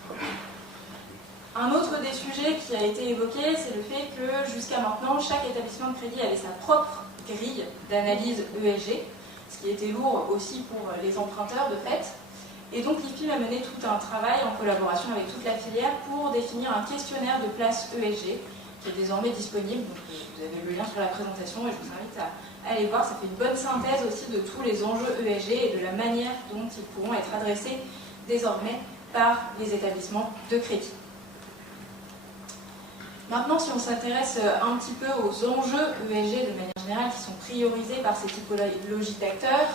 Un autre des sujets qui a été évoqué, c'est le fait que jusqu'à maintenant, chaque établissement de crédit avait sa propre grille d'analyse ESG, ce qui était lourd aussi pour les emprunteurs de fait. Et donc l'IFIM a mené tout un travail en collaboration avec toute la filière pour définir un questionnaire de place ESG qui est désormais disponible. Donc, vous avez le lien sur la présentation et je vous invite à aller voir. Ça fait une bonne synthèse aussi de tous les enjeux ESG et de la manière dont ils pourront être adressés désormais par les établissements de crédit. Maintenant, si on s'intéresse un petit peu aux enjeux ESG de manière générale qui sont priorisés par ces typologies d'acteurs,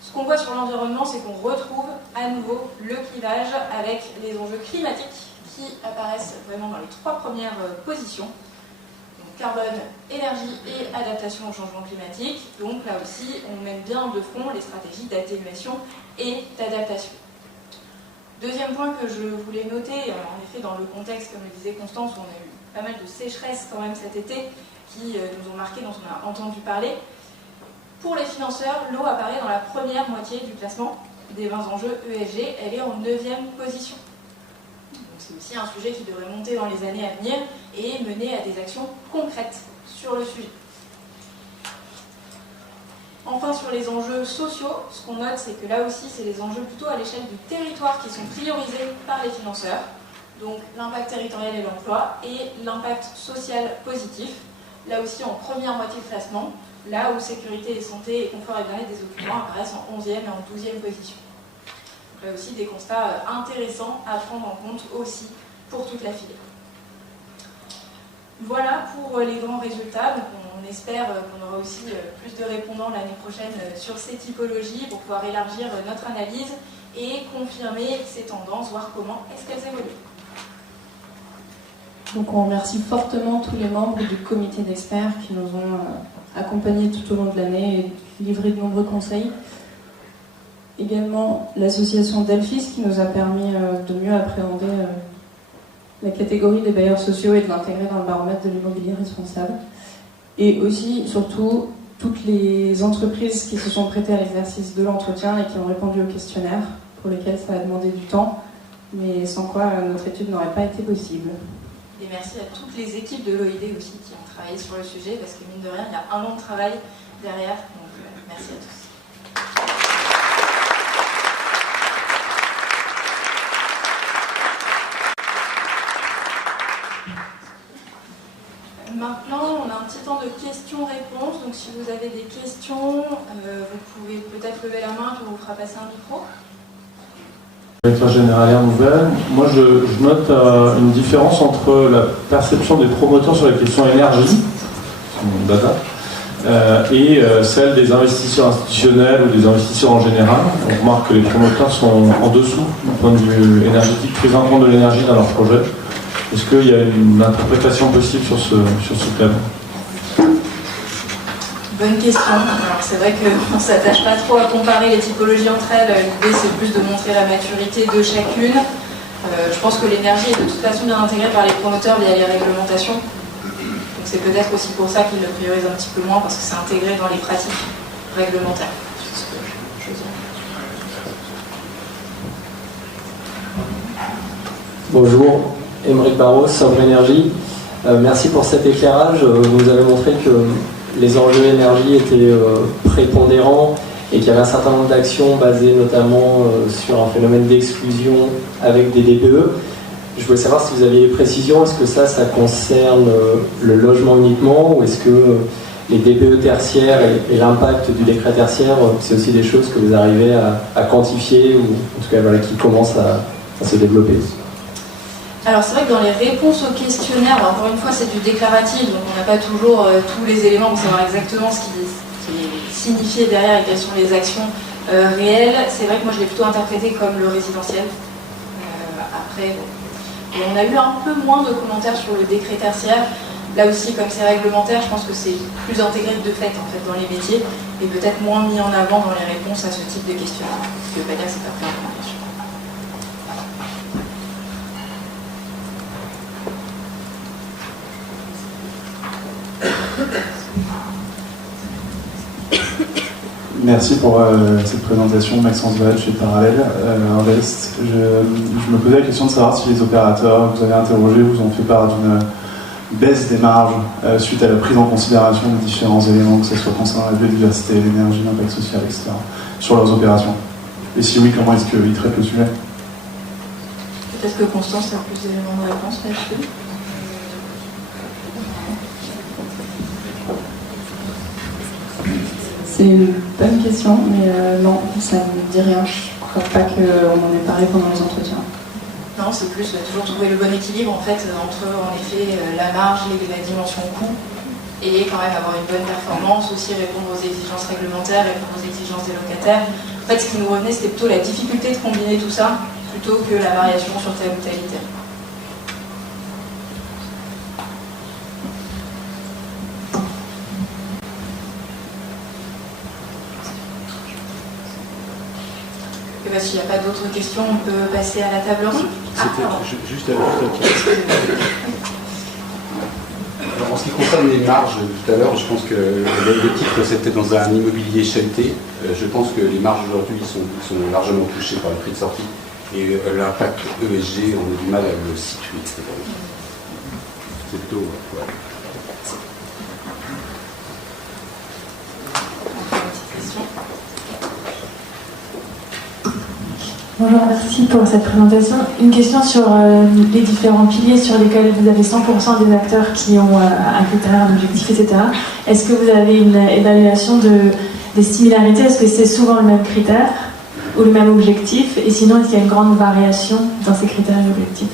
ce qu'on voit sur l'environnement, c'est qu'on retrouve à nouveau le clivage avec les enjeux climatiques qui apparaissent vraiment dans les 3 premières positions. Donc carbone, énergie et adaptation au changement climatique. Donc là aussi, on mène bien de front les stratégies d'atténuation et d'adaptation. Deuxième point que je voulais noter, en effet dans le contexte, comme le disait Constance, où on a eu pas mal de sécheresses quand même cet été, qui nous ont marqué, dont on a entendu parler. Pour les financeurs, l'eau apparaît dans la première moitié du classement des 20 enjeux ESG, elle est en 9e position. C'est aussi un sujet qui devrait monter dans les années à venir et mener à des actions concrètes sur le sujet. Enfin, sur les enjeux sociaux, ce qu'on note, c'est que là aussi, c'est les enjeux plutôt à l'échelle du territoire qui sont priorisés par les financeurs. Donc l'impact territorial et l'emploi et l'impact social positif, là aussi en première moitié de classement, là où sécurité et santé et confort et bien-être des occupants apparaissent en 11e et en 12e position. Donc là aussi des constats intéressants à prendre en compte aussi pour toute la filière. Voilà pour les grands résultats. Donc on espère qu'on aura aussi plus de répondants l'année prochaine sur ces typologies pour pouvoir élargir notre analyse et confirmer ces tendances, voir comment est-ce qu'elles évoluent. Donc on remercie fortement tous les membres du comité d'experts qui nous ont accompagnés tout au long de l'année et livré de nombreux conseils. Également l'association Delphis qui nous a permis de mieux appréhender la catégorie des bailleurs sociaux et de l'intégrer dans le baromètre de l'immobilier responsable. Et aussi, surtout, toutes les entreprises qui se sont prêtées à l'exercice de l'entretien et qui ont répondu au questionnaire, pour lesquelles ça a demandé du temps, mais sans quoi notre étude n'aurait pas été possible. Et merci à toutes les équipes de l'OID aussi qui ont travaillé sur le sujet, parce que mine de rien, il y a 1 an de travail derrière, donc merci à tous. Maintenant, on a un petit temps de questions-réponses, donc si vous avez des questions, vous pouvez peut-être lever la main, puis on vous fera passer un micro. Directeur général Air Nouvelle, moi je note une différence entre la perception des promoteurs sur la question énergie, data, et celle des investisseurs institutionnels ou des investisseurs en général. On remarque que les promoteurs sont en dessous du point de vue énergétique, prise en compte de l'énergie dans leur projet. Est-ce qu'il y a une interprétation possible sur ce thème? Bonne question. Alors c'est vrai qu'on ne s'attache pas trop à comparer les typologies entre elles. L'idée c'est plus de montrer la maturité de chacune. Je pense que l'énergie est de toute façon bien intégrée par les promoteurs via les réglementations. Donc c'est peut-être aussi pour ça qu'ils le priorisent un petit peu moins, parce que c'est intégré dans les pratiques réglementaires. Bonjour, Émeric Barros, Sobre Énergie. Merci pour cet éclairage. Vous nous avez montré que les enjeux énergie étaient prépondérants et qu'il y avait un certain nombre d'actions basées notamment sur un phénomène d'exclusion avec des DPE. Je voulais savoir si vous aviez des précisions. Est-ce que ça concerne le logement uniquement, ou est-ce que les DPE tertiaires et l'impact du décret tertiaire, c'est aussi des choses que vous arrivez à quantifier, ou en tout cas voilà, qui commencent à se développer? Alors c'est vrai que dans les réponses au questionnaire, encore une fois c'est du déclaratif, donc on n'a pas toujours tous les éléments pour savoir exactement ce qui est signifié derrière et quelles sont les actions réelles. C'est vrai que moi je l'ai plutôt interprété comme le résidentiel. Après, et on a eu un peu moins de commentaires sur le décret tertiaire. Là aussi, comme c'est réglementaire, je pense que c'est plus intégré de fait en fait dans les métiers et peut-être moins mis en avant dans les réponses à ce type de questionnaire. Ce qui ne veut pas dire que c'est pas pris en compte. Merci pour cette présentation, Maxence Valls chez Parallèle Invest. Je me posais la question de savoir si les opérateurs que vous avez interrogés vous ont fait part d'une baisse des marges suite à la prise en considération de différents éléments, que ce soit concernant la biodiversité, l'énergie, l'impact social, etc., sur leurs opérations. Et si oui, comment est-ce qu'ils traitent le sujet? Peut-être que Constance a plus d'éléments de réponse là-dessus. C'est une bonne question, mais non, ça ne me dit rien. Je ne crois pas qu'on en ait parlé pendant les entretiens. Non, c'est plus toujours trouver le bon équilibre en fait entre en effet la marge et la dimension coût, et quand même avoir une bonne performance, aussi répondre aux exigences réglementaires, répondre aux exigences des locataires. En fait, ce qui nous revenait, c'était plutôt la difficulté de combiner tout ça plutôt que la variation sur telle ou telle idée. S'il n'y a pas d'autres questions, on peut passer à la table ronde. Juste alors, en ce qui concerne les marges, tout à l'heure, je pense que le titre c'était dans un immobilier chahuté. Je pense que les marges aujourd'hui sont largement touchées par le prix de sortie, et l'impact ESG, on a du mal à le situer. C'est plutôt... Ouais. Bonjour, merci pour cette présentation. Une question sur les différents piliers sur lesquels vous avez 100% des acteurs qui ont un critère, un objectif, etc. Est-ce que vous avez une évaluation des similarités? Est-ce que c'est souvent le même critère ou le même objectif? Et sinon, est-ce qu'il y a une grande variation dans ces critères et objectifs?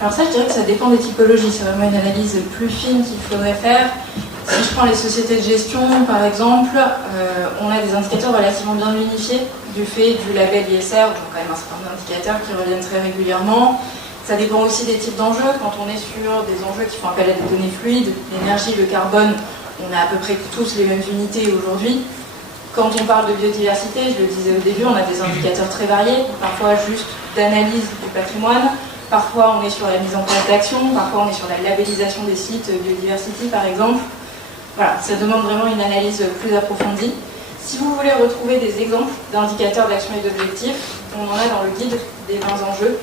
Alors ça, je dirais que ça dépend des typologies. C'est vraiment une analyse plus fine qu'il faudrait faire. Si je prends les sociétés de gestion, par exemple, on a des indicateurs relativement bien unifiés du fait du label ISR, donc quand même un certain nombre d'indicateurs qui reviennent très régulièrement. Ça dépend aussi des types d'enjeux. Quand on est sur des enjeux qui font appel à des données fluides, l'énergie, le carbone, on a à peu près tous les mêmes unités aujourd'hui. Quand on parle de biodiversité, je le disais au début, on a des indicateurs très variés, parfois juste d'analyse du patrimoine, parfois on est sur la mise en place d'actions, parfois on est sur la labellisation des sites Biodiversity par exemple. Voilà, ça demande vraiment une analyse plus approfondie. Si vous voulez retrouver des exemples d'indicateurs d'action et d'objectifs, on en a dans le guide des 20 enjeux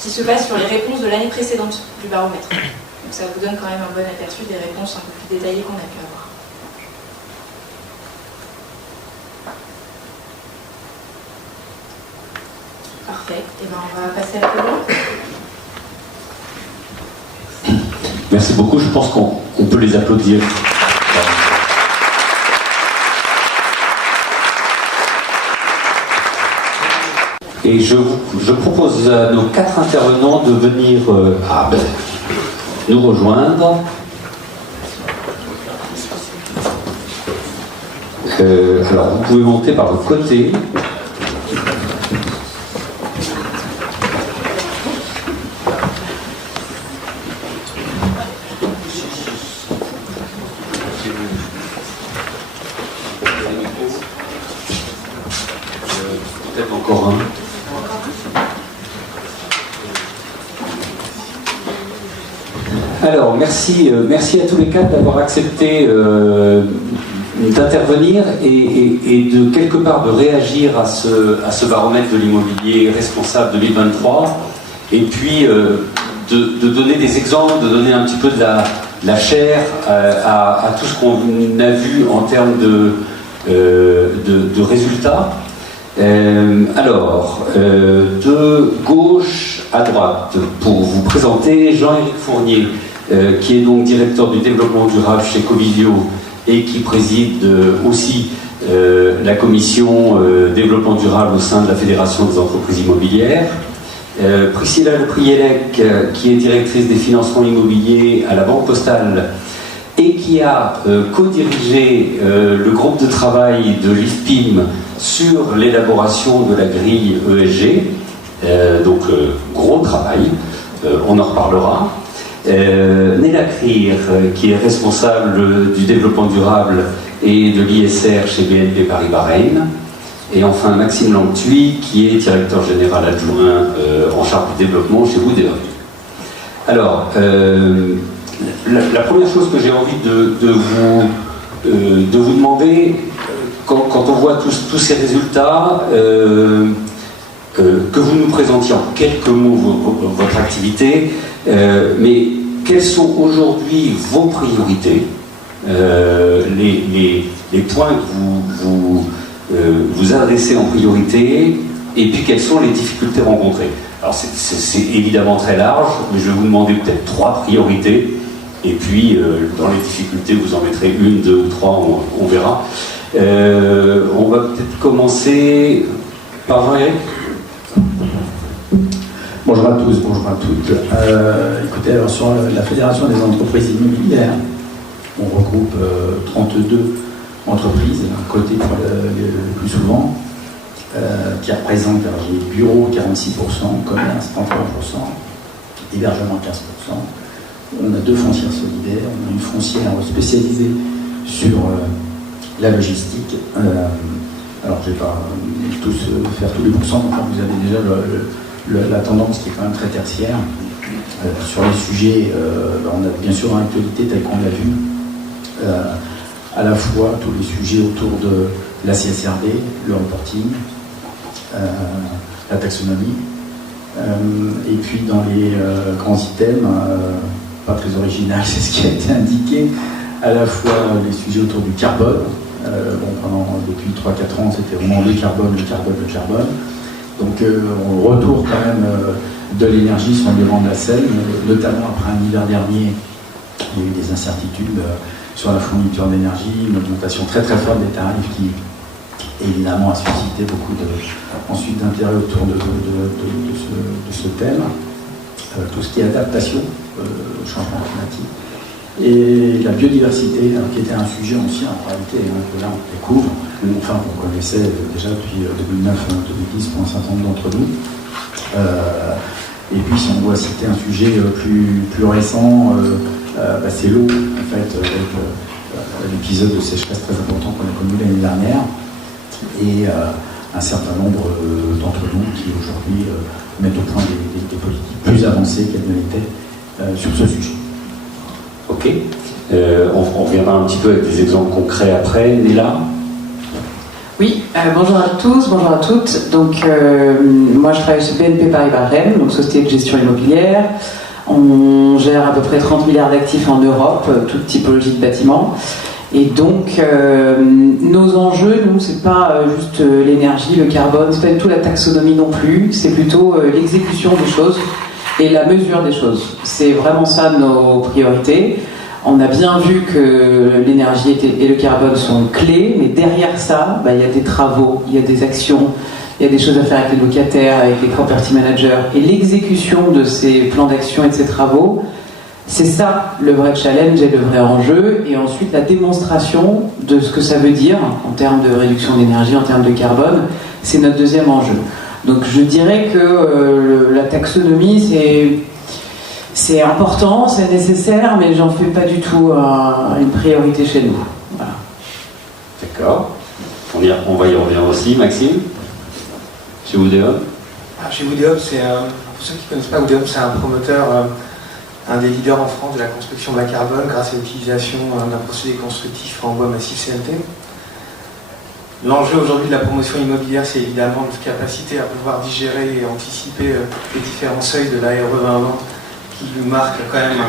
qui se base sur les réponses de l'année précédente du baromètre. Donc ça vous donne quand même un bon aperçu des réponses un peu plus détaillées qu'on a pu avoir. Parfait. Et ben on va passer à la seconde. Merci beaucoup. Je pense qu'on peut les applaudir. Et je propose à nos 4 intervenants de venir nous rejoindre. Alors, vous pouvez monter par le côté. Peut-être encore un. Alors, merci à tous les 4 d'avoir accepté d'intervenir et de quelque part de réagir à ce baromètre de l'immobilier responsable 2023, et puis de donner des exemples, de donner un petit peu de la chair à tout ce qu'on a vu en termes de résultats. Alors, de gauche à droite, pour vous présenter Jean-Éric Fournier, qui est donc directeur du développement durable chez Covivio et qui préside aussi la commission développement durable au sein de la Fédération des entreprises immobilières. Priscilla Leprielec, qui est directrice des financements immobiliers à la Banque Postale et qui a co-dirigé le groupe de travail de l'IFPIM sur l'élaboration de la grille ESG. Donc gros travail, on en reparlera. Néla Krier, qui est responsable du développement durable et de l'ISR chez BNP Paribas Reine. Et enfin Maxime Langtuy, qui est directeur général adjoint en charge du développement chez Wood & Henry. Alors, la première chose que j'ai envie de vous demander, quand on voit tous ces résultats, que vous nous présentiez en quelques mots votre activité, mais quelles sont aujourd'hui vos priorités, les points que vous adressez en priorité, et puis quelles sont les difficultés rencontrées. Alors c'est évidemment très large, mais je vais vous demander peut-être 3 priorités, et puis dans les difficultés vous en mettrez 1, 2 ou 3, on verra. On va peut-être commencer par Jean-Éric. Bonjour à tous, bonjour à toutes. Écoutez, alors sur la Fédération des entreprises immobilières, on regroupe 32 entreprises, cotées le plus souvent, qui représentent les bureaux 46%, commerce 33%, hébergement 15%. On a 2 foncières solidaires, on a une foncière spécialisée sur la logistique. Alors je ne vais pas faire tous les pourcents, donc vous avez déjà la tendance qui est quand même très tertiaire. Sur les sujets, on a bien sûr une actualité telle qu'on l'a vu, à la fois tous les sujets autour de la CSRD, le reporting, la taxonomie, et puis dans les grands items, pas très original, c'est ce qui a été indiqué, à la fois les sujets autour du carbone. Depuis 3-4 ans, c'était vraiment le carbone. Donc on retourne quand même de l'énergie sur le devant de la scène, notamment après un hiver dernier, il y a eu des incertitudes sur la fourniture d'énergie, une augmentation très très forte des tarifs qui évidemment a suscité beaucoup ensuite d'intérêt autour de ce thème. Tout ce qui est adaptation, changement climatique. Et la biodiversité, qui était un sujet ancien en réalité, que là on découvre, enfin on connaissait déjà depuis 2009-2010 pour un certain nombre d'entre nous. Et puis si on doit citer un sujet plus récent, c'est l'eau, en fait, avec l'épisode de sécheresse très important qu'on a connu l'année dernière, et un certain nombre d'entre nous qui aujourd'hui mettent au point des politiques plus avancées qu'elles ne l'étaient sur ce sujet. Ok. On reviendra un petit peu avec des exemples concrets après. Néla ? Oui, bonjour à tous, bonjour à toutes. Donc, moi je travaille chez BNP Paribas REM, donc société de gestion immobilière. On gère à peu près 30 milliards d'actifs en Europe, toute typologie de bâtiments. Et donc, nos enjeux, nous, c'est pas juste l'énergie, le carbone, c'est pas du tout la taxonomie non plus, c'est plutôt l'exécution des choses et la mesure des choses. C'est vraiment ça nos priorités. On a bien vu que l'énergie et le carbone sont clés, mais derrière ça, il y a des travaux, il y a des actions, il y a des choses à faire avec les locataires, avec les property managers. Et l'exécution de ces plans d'action et de ces travaux, c'est ça le vrai challenge et le vrai enjeu. Et ensuite, la démonstration de ce que ça veut dire en termes de réduction d'énergie, en termes de carbone, c'est notre deuxième enjeu. Donc je dirais que la taxonomie, c'est important, c'est nécessaire, mais j'en fais pas du tout une priorité chez nous. Voilà. D'accord. On va y revenir aussi. Maxime, chez Woodéop. Chez Woodéop, pour ceux qui ne connaissent pas Woodéop, c'est un promoteur, un des leaders en France de la construction bas carbone grâce à l'utilisation d'un procédé constructif en bois massif CNT. L'enjeu aujourd'hui de la promotion immobilière, c'est évidemment notre capacité à pouvoir digérer et anticiper les différents seuils de la RE 2020 qui lui marque quand même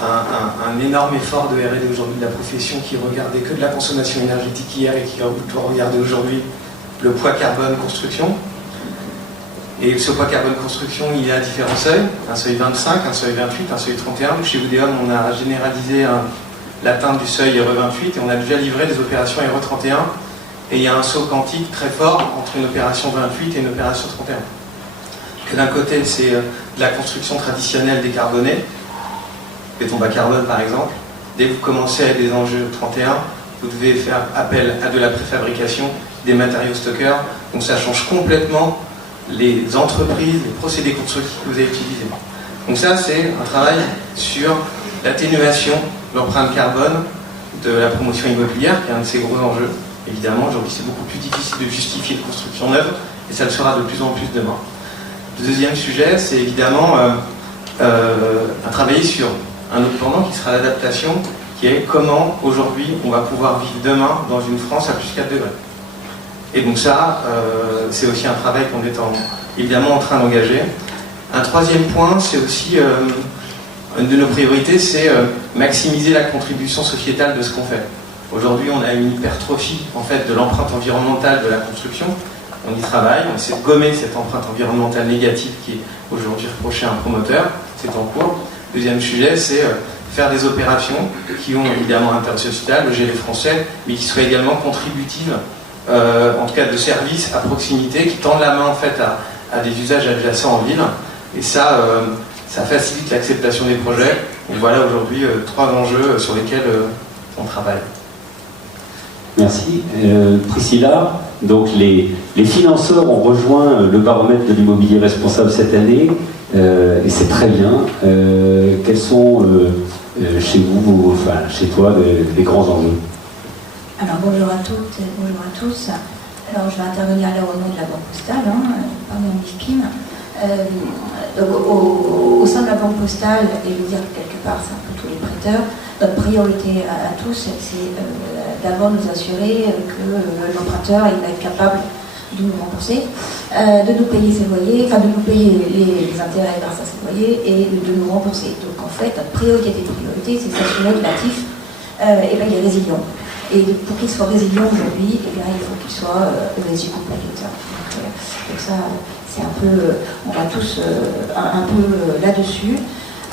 un énorme effort de R&D aujourd'hui de la profession qui regardait que de la consommation énergétique hier et qui doit regarder aujourd'hui le poids carbone construction. Et ce poids carbone construction, il y a différents seuils, un seuil 25, un seuil 28, un seuil 31. Chez Woodéop, on a généralisé l'atteinte du seuil RE 28 et on a déjà livré des opérations RE 31. Et il y a un saut quantique très fort entre une opération 28 et une opération 31. Que d'un côté, c'est de la construction traditionnelle décarbonée, béton bas carbone par exemple. Dès que vous commencez avec des enjeux 31, vous devez faire appel à de la préfabrication, des matériaux stockeurs. Donc ça change complètement les entreprises, les procédés constructifs que vous avez utilisés. Donc ça, c'est un travail sur l'atténuation de l'empreinte carbone de la promotion immobilière, qui est un de ces gros enjeux. Évidemment, aujourd'hui, c'est beaucoup plus difficile de justifier de construction neuve, et ça le sera de plus en plus demain. Le deuxième sujet, c'est évidemment à travailler sur un autre pendant qui sera l'adaptation, qui est comment, aujourd'hui, on va pouvoir vivre demain dans une France à plus 4 degrés. Et donc ça, c'est aussi un travail qu'on est évidemment en train d'engager. Un troisième point, c'est aussi, une de nos priorités, c'est maximiser la contribution sociétale de ce qu'on fait. Aujourd'hui, on a une hypertrophie en fait, de l'empreinte environnementale de la construction. On y travaille, on essaie de gommer cette empreinte environnementale négative qui est aujourd'hui reprochée à un promoteur. C'est en cours. Deuxième sujet, c'est faire des opérations qui ont évidemment un intérêt sociétal, loger les Français, mais qui soient également contributives, en tout cas de services à proximité, qui tendent la main en fait à des usages adjacents en ville. Et ça, ça facilite l'acceptation des projets. Donc voilà aujourd'hui 3 enjeux sur lesquels on travaille. Merci. Priscilla, donc les financeurs ont rejoint le baromètre de l'immobilier responsable cette année, et c'est très bien. Quels sont chez vous, chez toi, les grands enjeux? Alors bonjour à toutes et bonjour à tous. Alors je vais intervenir là au nom de la Banque Postale, pardon, Kim. Au sein de la Banque Postale, et je veux dire que quelque part c'est un peu tous les prêteurs, notre priorité à tous, c'est d'abord nous assurer que l'emprunteur il va être capable de nous rembourser, de nous payer ses loyers, enfin de nous payer les intérêts grâce à ses loyers et de nous rembourser. Donc en fait, notre priorité des priorités, c'est s'assurer que l'actif il est résilient. Et pour qu'il soit résilient aujourd'hui, il faut qu'il soit ESG compliant. Donc ça, c'est un peu, on va tous un peu là-dessus.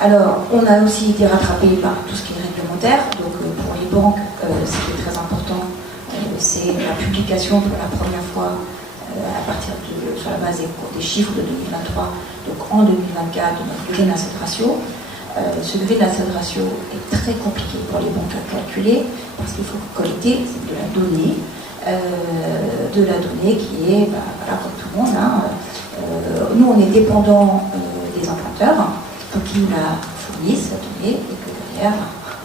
Alors, on a aussi été rattrapé par tout ce qui est réglementaire. Donc pour les banques, ce qui est très important, c'est la publication pour la première fois à partir sur la base des chiffres de 2023, donc en 2024, de notre gain d'asset ratio. Ce levier d'asset ratio est très compliqué pour les banques à calculer parce qu'il faut collecter de la donnée qui est, voilà, comme tout le monde. Nous, on est dépendant des des emprunteurs pour qu'ils la fournissent, cette donnée, et que derrière,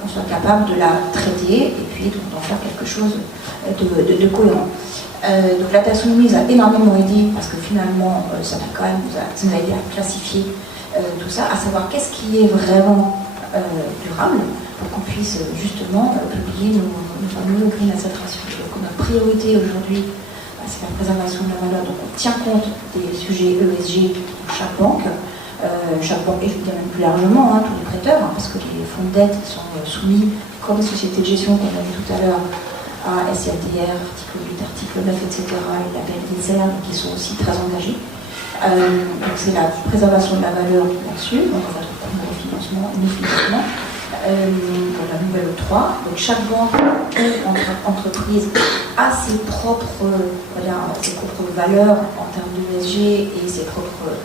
on soit capable de la traiter et puis d'en faire quelque chose de cohérent. Donc la taxonomie nous a énormément aidé parce que finalement, ça nous a aidé à classifier tout ça, à savoir qu'est-ce qui est vraiment durable pour qu'on puisse justement publier nos fameux green asset ratios. Donc notre priorité aujourd'hui, c'est la préservation de la valeur. Donc on tient compte des sujets ESG pour chaque banque et même plus largement tous les prêteurs, parce que les fonds de dette sont soumis, comme les sociétés de gestion qu'on a vu tout à l'heure, à SLDR, article 8, article 9, etc., et la BNDSR, qui sont aussi très engagés. Donc c'est la préservation de la valeur là-dessus, donc on va trouver le financement, nos financements, pour la nouvelle octroi. Donc chaque banque ou entreprise a ses propres valeurs en termes d'ESG et ses propres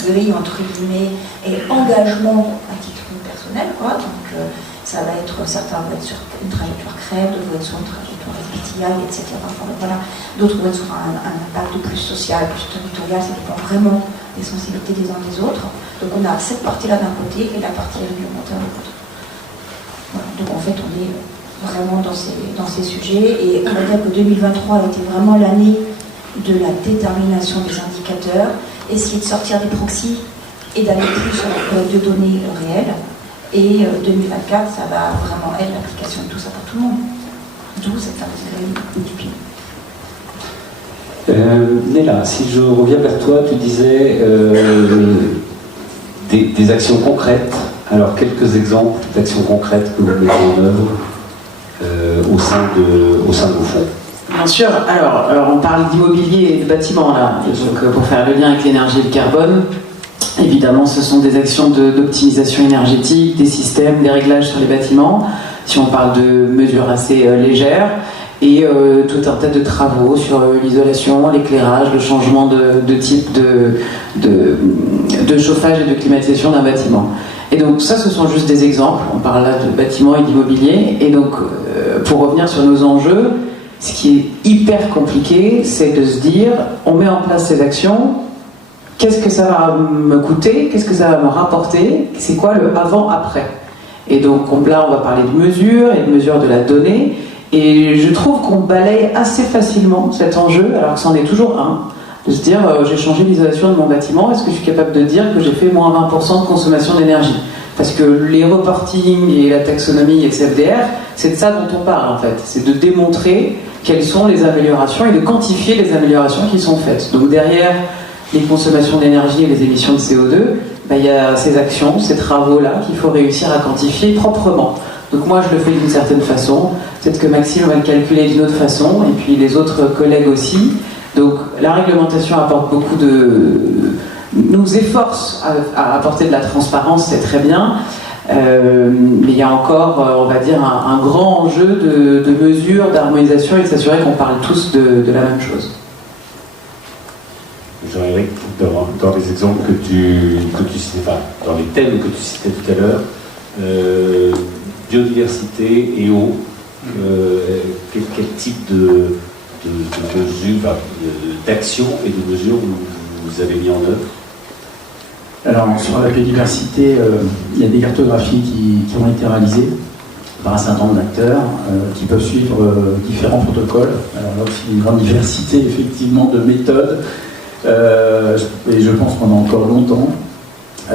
grilles, entre guillemets, et engagements à titre personnel, quoi. Donc ça va être, certains vont être sur une trajectoire crème, d'autres vont être sur une trajectoire SBTI, etc. Enfin, voilà. D'autres vont être sur un impact plus social, plus territorial, ça dépend vraiment des sensibilités des uns des autres. Donc on a cette partie-là d'un côté et la partie réglementaire de l'autre. Voilà. Donc en fait on est vraiment dans ces sujets, et on va dire que 2023 a été vraiment l'année de la détermination des indicateurs, essayer de sortir des proxys et d'aller plus sur de données réelles. Et 2024, ça va vraiment être l'application de tout ça pour tout le monde. D'où cette fameuse grille du PIB. Néla, si je reviens vers toi, tu disais des actions concrètes. Alors, quelques exemples d'actions concrètes que vous mettez en œuvre au sein de vos fonds. Bien sûr. Alors on parle d'immobilier et de bâtiment là. Donc, pour faire le lien avec l'énergie et le carbone, évidemment, ce sont des actions d'optimisation énergétique, des systèmes, des réglages sur les bâtiments. Si on parle de mesures assez légères, et tout un tas de travaux sur l'isolation, l'éclairage, le changement de type de chauffage et de climatisation d'un bâtiment. Et donc ça, ce sont juste des exemples. On parle là de bâtiments et d'immobilier. Et donc, pour revenir sur nos enjeux, ce qui est hyper compliqué, c'est de se dire, on met en place ces actions, qu'est-ce que ça va me coûter, qu'est-ce que ça va me rapporter, c'est quoi le avant-après. Et donc là, on va parler de mesures et de mesures de la donnée, et je trouve qu'on balaye assez facilement cet enjeu, alors que c'en est toujours un, de se dire, j'ai changé l'isolation de mon bâtiment, est-ce que je suis capable de dire que j'ai fait moins 20% de consommation d'énergie? Parce que les reporting et la taxonomie SFDR, c'est de ça dont on parle en fait, c'est de démontrer quelles sont les améliorations et de quantifier les améliorations qui sont faites. Donc derrière les consommations d'énergie et les émissions de CO2, il y a ces actions, ces travaux-là qu'il faut réussir à quantifier proprement. Donc moi je le fais d'une certaine façon, peut-être que Maxime va le calculer d'une autre façon, et puis les autres collègues aussi. Donc la réglementation apporte beaucoup nous efforce à apporter de la transparence, c'est très bien, mais il y a encore, on va dire, un grand enjeu de mesures, d'harmonisation et de s'assurer qu'on parle tous de la même chose. Jean-Éric, dans les exemples que tu citais, enfin, dans les thèmes que tu citais tout à l'heure, biodiversité et eau, quel type de mesures, d'actions et de mesures vous avez mis en œuvre? Alors, sur la biodiversité, il y a des cartographies qui ont été réalisées par un certain nombre d'acteurs qui peuvent suivre différents protocoles. Alors là aussi, une grande diversité, effectivement, de méthodes. Et je pense qu'on a encore longtemps.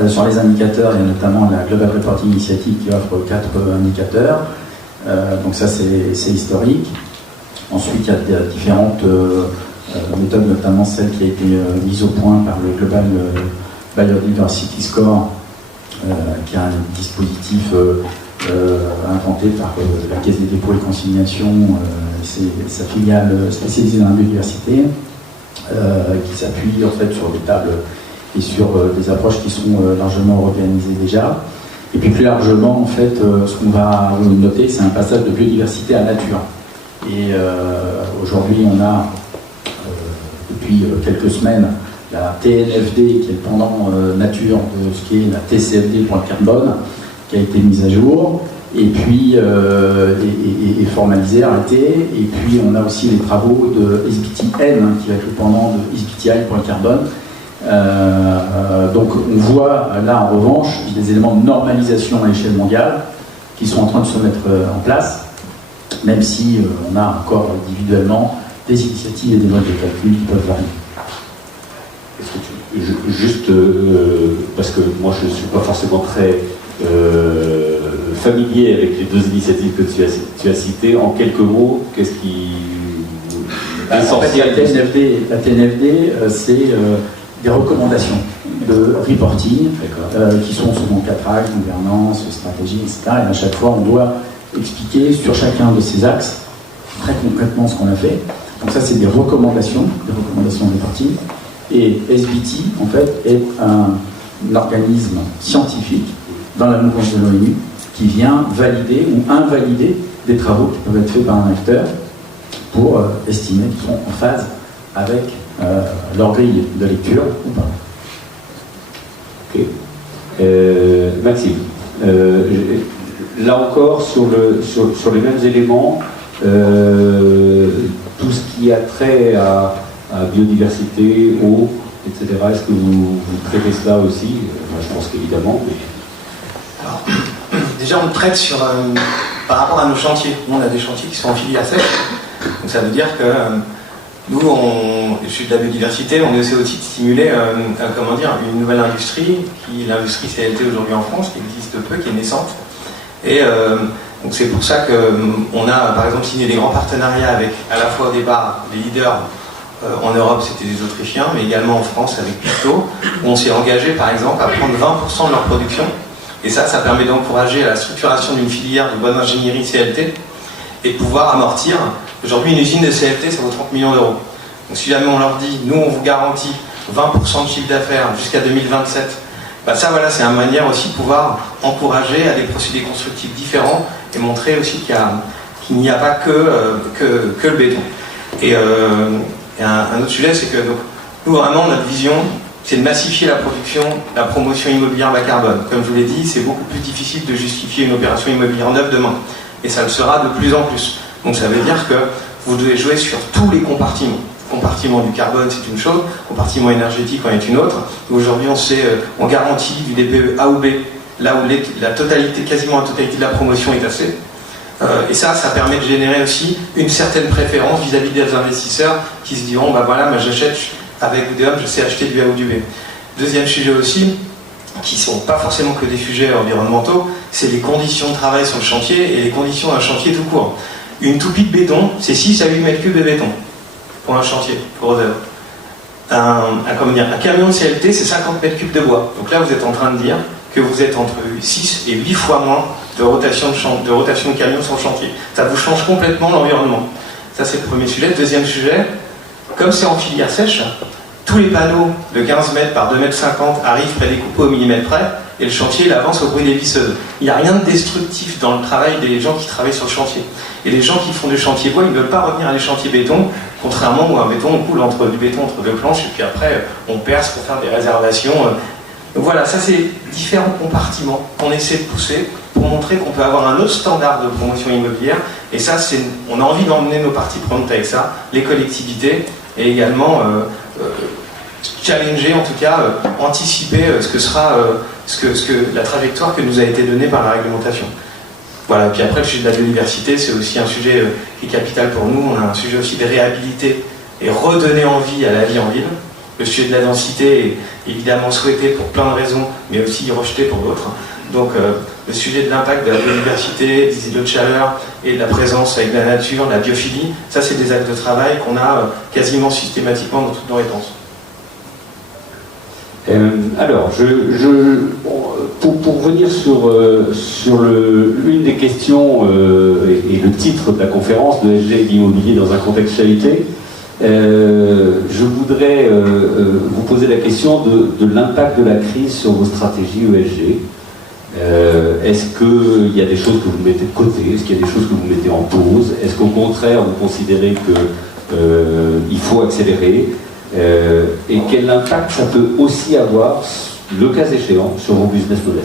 Sur les indicateurs, il y a notamment la Global Reporting Initiative qui offre 4 indicateurs. Donc ça, c'est historique. Ensuite, il y a différentes méthodes, notamment celle qui a été mise au point par le Global Biodiversity Score, qui est un dispositif inventé par la Caisse des dépôts et consignations, sa filiale spécialisée dans la biodiversité, qui s'appuie en fait sur des tables et sur des approches qui sont largement européanisées déjà. Et puis plus largement, en fait, ce qu'on va noter, c'est un passage de biodiversité à nature. Et aujourd'hui, on a, depuis quelques semaines, la TNFD, qui est le pendant nature de ce qui est la TCFD pour le carbone, qui a été mise à jour, et puis et formalisée, arrêtée. Et puis on a aussi les travaux de SBTN, qui va être le pendant de SBTI pour le carbone, Donc on voit là en revanche des éléments de normalisation à l'échelle mondiale qui sont en train de se mettre en place, même si on a encore individuellement des initiatives et des modes de calcul qui peuvent varier. Juste parce que moi je ne suis pas forcément très familier avec les deux initiatives que tu as citées, en quelques mots, qu'est-ce qui est essentiel? En fait, la TNFD, c'est des recommandations de reporting qui sont selon 4 axes, gouvernance, stratégie, etc. Et à chaque fois, on doit expliquer sur chacun de ces axes très concrètement ce qu'on a fait. Donc ça, c'est des recommandations de reporting. Et SBT, en fait, est un organisme scientifique dans la mouvance de l'ONU qui vient valider ou invalider des travaux qui peuvent être faits par un acteur pour estimer qu'ils sont en phase avec leur grille de lecture ou pas. Ok. Maxime, là encore, sur les mêmes éléments, tout ce qui a trait à biodiversité, eau, etc. Est-ce que vous traitez cela aussi? Je pense qu'évidemment. Mais... Alors, déjà, on traite par rapport à nos chantiers. Nous, on a des chantiers qui sont en filière sèche. Donc ça veut dire que nous, je suis de la biodiversité, on essaie aussi de stimuler une nouvelle industrie, qui est l'industrie CLT aujourd'hui en France, qui existe peu, qui est naissante. Et donc c'est pour ça qu'on a par exemple signé des grands partenariats avec à la fois au départ des leaders en Europe, c'était des Autrichiens, mais également en France avec Picto, où on s'est engagé par exemple à prendre 20% de leur production. Et ça permet d'encourager la structuration d'une filière de bonne ingénierie CLT et de pouvoir amortir. Aujourd'hui, une usine de CLT, ça vaut 30 millions d'euros. Donc si jamais on leur dit, nous on vous garantit 20% de chiffre d'affaires jusqu'à 2027, ça voilà, c'est une manière aussi de pouvoir encourager à des procédés constructifs différents et montrer aussi qu'il n'y a pas que le béton. Et un autre sujet, c'est que donc, nous vraiment notre vision, c'est de massifier la production, la promotion immobilière bas carbone. Comme je vous l'ai dit, c'est beaucoup plus difficile de justifier une opération immobilière neuve demain. Et ça le sera de plus en plus. Donc ça veut dire que vous devez jouer sur tous les compartiments. Le compartiment du carbone, c'est une chose, le compartiment énergétique en est une autre. Aujourd'hui, on garantit du DPE A ou B, là où quasiment la totalité de la promotion est assez. Et ça permet de générer aussi une certaine préférence vis-à-vis des investisseurs qui se diront, j'achète avec Oudéum, je sais acheter du A ou du B. Deuxième sujet aussi, qui ne sont pas forcément que des sujets environnementaux, c'est les conditions de travail sur le chantier et les conditions d'un chantier tout court. Une toupie de béton, c'est 6 à 8 mètres cubes de béton pour un chantier, pour Oudéum. Un camion de CLT, c'est 50 mètres cubes de bois. Donc là, vous êtes en train de dire que vous êtes entre 6 et 8 fois moins de rotation de camion sur le chantier. Ça vous change complètement l'environnement. Ça, c'est le premier sujet. Deuxième sujet, comme c'est en filière sèche, tous les panneaux de 15 mètres par 2 mètres 50 arrivent prédécoupés au millimètre près et le chantier il avance au bruit des visseuses. Il n'y a rien de destructif dans le travail des gens qui travaillent sur le chantier. Et les gens qui font du chantier bois, ils ne veulent pas revenir à des chantiers béton, contrairement où un béton, on coule du béton entre deux planches et puis après on perce pour faire des réservations. Donc voilà, ça c'est différents compartiments qu'on essaie de pousser pour montrer qu'on peut avoir un autre standard de promotion immobilière. Et ça, on a envie d'emmener nos parties prenantes avec ça, les collectivités, et également challenger, en tout cas, anticiper ce que sera la trajectoire que nous a été donnée par la réglementation. Voilà, puis après, le sujet de la biodiversité, c'est aussi un sujet qui est capital pour nous. On a un sujet aussi de réhabiliter et redonner envie à la vie en ville. Le sujet de la densité est évidemment souhaité pour plein de raisons, mais aussi rejeté pour d'autres. Donc, le sujet de l'impact de la biodiversité, des îlots de chaleur et de la présence avec la nature, la biophilie, ça, c'est des actes de travail qu'on a quasiment systématiquement dans toutes nos réponses. Alors, pour revenir sur l'une des questions et le titre de la conférence de ESG d'immobilier dans un contexte qualité, je voudrais vous poser la question de l'impact de la crise sur vos stratégies ESG. Est-ce qu'il y a des choses que vous mettez de côté? Est-ce qu'il y a des choses que vous mettez en pause? Est-ce qu'au contraire, vous considérez qu'il faut accélérer? Et quel impact ça peut aussi avoir, le cas échéant, sur vos business models?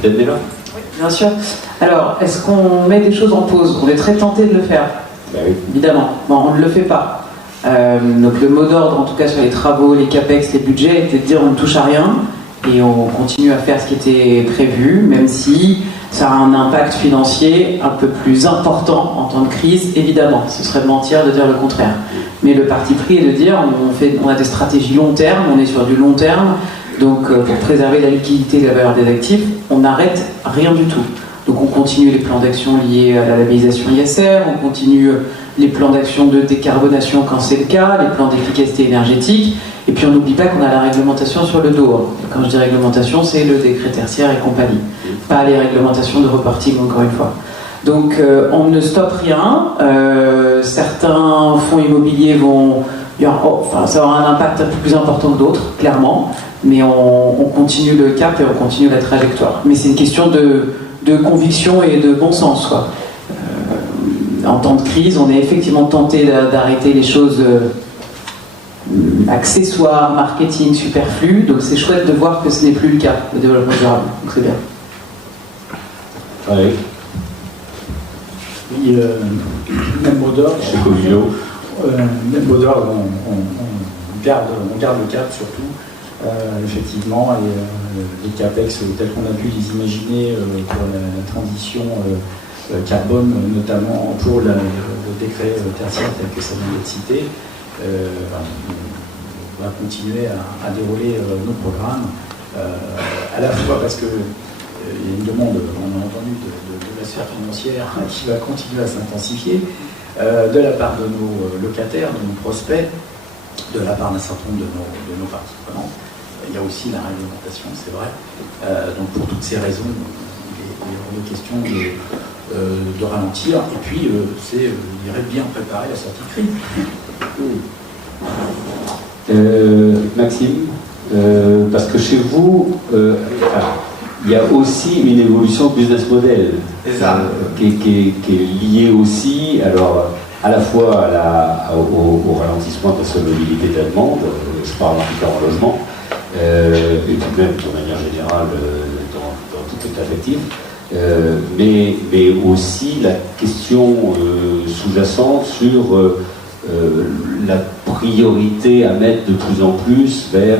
Peut-être Néla? Oui, bien sûr. Alors, est-ce qu'on met des choses en pause? On est très tenté de le faire. Ben oui. Évidemment. Bon, on ne le fait pas. Donc le mot d'ordre, en tout cas sur les travaux, les capex, les budgets, était de dire on ne touche à rien et on continue à faire ce qui était prévu, même si ça a un impact financier un peu plus important en temps de crise, évidemment. Ce serait mentir de dire le contraire. Mais le parti pris est de dire on a des stratégies long terme, on est sur du long terme, donc pour préserver la liquidité et la valeur des actifs, on n'arrête rien du tout. Donc on continue les plans d'action liés à la labellisation ISR, on continue les plans d'action de décarbonation quand c'est le cas, les plans d'efficacité énergétique, et puis on n'oublie pas qu'on a la réglementation sur le dos. Quand je dis réglementation, c'est le décret tertiaire et compagnie, pas les réglementations de reporting encore une fois. Donc on ne stoppe rien, certains fonds immobiliers ça aura un impact un peu plus important que d'autres, clairement, mais on continue le cap et on continue la trajectoire. Mais c'est une question de conviction et de bon sens, quoi. En temps de crise, on est effectivement tenté d'arrêter les choses accessoires, marketing, superflues, donc c'est chouette de voir que ce n'est plus le cas, le développement durable, donc c'est bien. Ouais. Oui, même mot d'ordre. Chez Covilo. Même mot d'ordre, on garde le cap surtout, effectivement, et les capex tels qu'on a pu les imaginer pour la transition carbone, notamment pour le décret tertiaire tel que ça vient d'être cité, on va continuer à dérouler nos programmes, à la fois parce que il y a une demande, on a entendu, de la sphère financière qui va continuer à s'intensifier, de la part de nos locataires, de nos prospects, de la part d'un certain nombre de nos parties prenantes. Il y a aussi la réglementation, c'est vrai. Donc pour toutes ces raisons, il est hors de question de ralentir, et puis c'est, je dirais, bien préparer la sortie de crise. Maxime, parce que chez vous, il y a aussi une évolution de business model qui est liée aussi, alors à la fois au ralentissement de la solvabilité de la demande, je parle en tout cas en logement, et puis même de manière générale dans toute l'état affectif. Mais aussi la question sous-jacente sur la priorité à mettre de plus en plus vers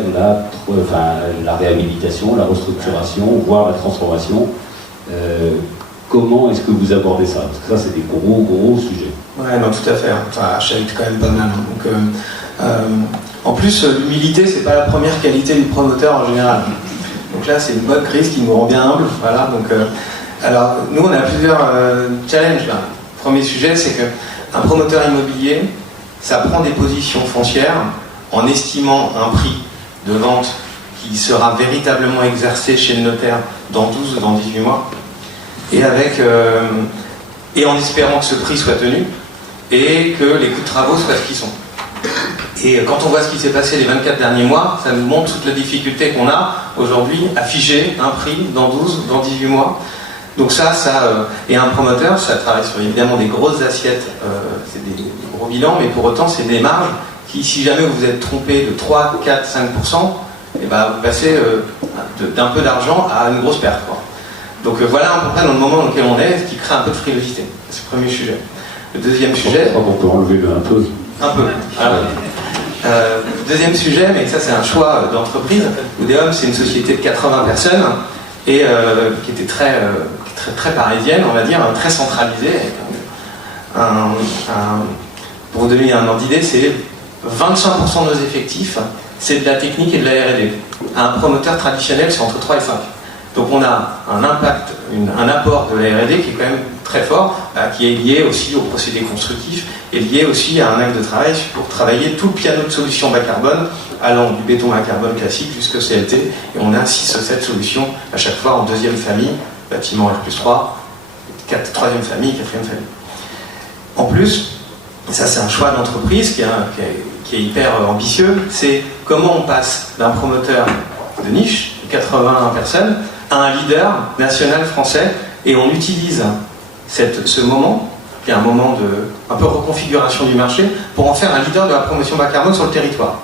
la réhabilitation, la restructuration, voire la transformation. Comment est-ce que vous abordez ça? Parce que ça, c'est des gros sujets. Ouais, non, tout à fait. Ça achète quand même pas mal. Donc, en plus, l'humilité, c'est pas la première qualité du promoteur en général. Donc là, c'est une bonne crise qui nous rend bien humble. Voilà. Donc, alors, nous, on a plusieurs challenges là. Premier sujet, c'est qu'un promoteur immobilier, ça prend des positions foncières en estimant un prix de vente qui sera véritablement exercé chez le notaire dans 12 ou dans 18 mois, et en espérant que ce prix soit tenu et que les coûts de travaux soient ce qu'ils sont. Et quand on voit ce qui s'est passé les 24 derniers mois, ça nous montre toute la difficulté qu'on a aujourd'hui à figer un prix dans 12, dans 18 mois. Donc et un promoteur, ça travaille sur évidemment des grosses assiettes, c'est des gros bilans, mais pour autant c'est des marges qui, si jamais vous vous êtes trompé de 3, 4, 5%, et ben vous passez d'un peu d'argent à une grosse perte, quoi. Donc voilà à peu près dans le moment dans lequel on est, ce qui crée un peu de frilosité. C'est le premier sujet. Le deuxième sujet... Je crois qu'on peut enlever un peu. Un peu. Alors, deuxième sujet, mais ça c'est un choix d'entreprise. Odeum, c'est une société de 80 personnes et qui était très parisienne, on va dire, très centralisée. Pour vous donner un ordre d'idée, c'est 25% de nos effectifs, c'est de la technique et de la R&D. Un promoteur traditionnel, c'est entre 3 et 5. Donc on a un impact, un apport de la R&D qui est quand même très fort, qui est lié aussi aux procédés constructifs et lié aussi à un acte de travail pour travailler tout le piano de solutions bas carbone, allant du béton bas carbone classique jusqu'au CLT, et on a 6 ou 7 solutions à chaque fois en deuxième famille, bâtiment R+3, troisième famille, quatrième famille. En plus, ça c'est un choix d'entreprise qui est hyper ambitieux, c'est comment on passe d'un promoteur de niche, de 80 personnes, à un leader national français, et on utilise ce moment, qui est un moment de un peu reconfiguration du marché, pour en faire un leader de la promotion bas carbone sur le territoire.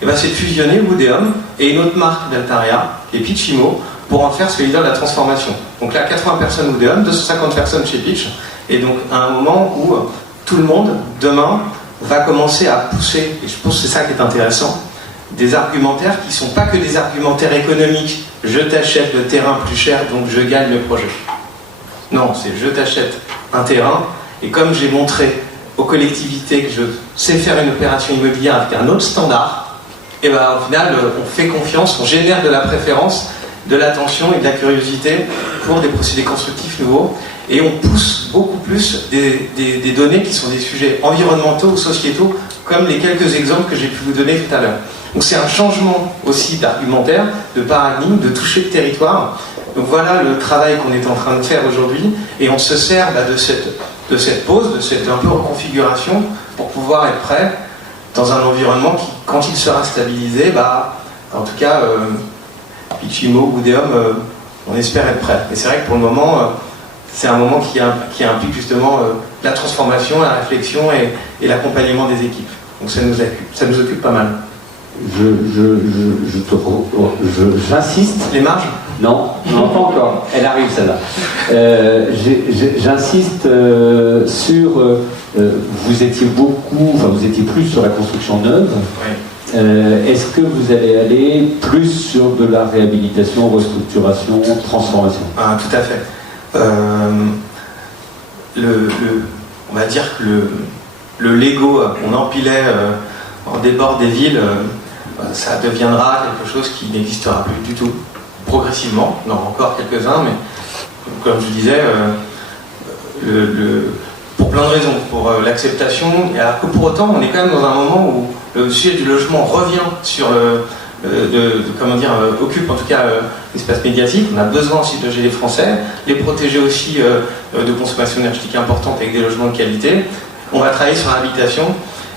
Et bien c'est de fusionner Woodeum et une autre marque d'Altaria, qui est Pitchimo, pour en faire ce leader de la transformation. Donc là, 80 personnes Woodeum, 250 personnes chez Pitch, et donc à un moment où tout le monde, demain, va commencer à pousser, et je pense que c'est ça qui est intéressant, des argumentaires qui ne sont pas que des argumentaires économiques. Je t'achète le terrain plus cher, donc je gagne le projet. Non, c'est je t'achète un terrain, et comme j'ai montré aux collectivités que je sais faire une opération immobilière avec un autre standard, et ben au final, on fait confiance, on génère de la préférence, de l'attention et de la curiosité pour des procédés constructifs nouveaux, et on pousse beaucoup plus des données qui sont des sujets environnementaux ou sociétaux, comme les quelques exemples que j'ai pu vous donner tout à l'heure. Donc c'est un changement aussi d'argumentaire, de paradigme, de toucher le territoire. Donc voilà le travail qu'on est en train de faire aujourd'hui, et on se sert de cette pause, de cette un peu reconfiguration, pour pouvoir être prêt dans un environnement qui, quand il sera stabilisé, en tout cas, Pichimo, Boudéum, on espère être prêt. Et c'est vrai que pour le moment, c'est un moment qui implique justement la transformation, la réflexion et l'accompagnement des équipes. Donc ça nous occupe pas mal. J'insiste. Les marges ? Non, pas encore. Elle arrive celle-là. J'insiste sur. Vous étiez plus sur la construction neuve. Oui. Est-ce que vous allez aller plus sur de la réhabilitation, restructuration, transformation ? Tout à fait. On va dire que le Lego qu'on empilait en débord des villes, ça deviendra quelque chose qui n'existera plus du tout, progressivement. On en aura encore quelques-uns, mais comme je disais, pour plein de raisons, pour l'acceptation, et alors que pour autant, on est quand même dans un moment où le sujet du logement revient sur occupe en tout cas l'espace médiatique. On a besoin aussi de loger les Français, les protéger aussi de consommation énergétique importante avec des logements de qualité. On va travailler sur l'habitation.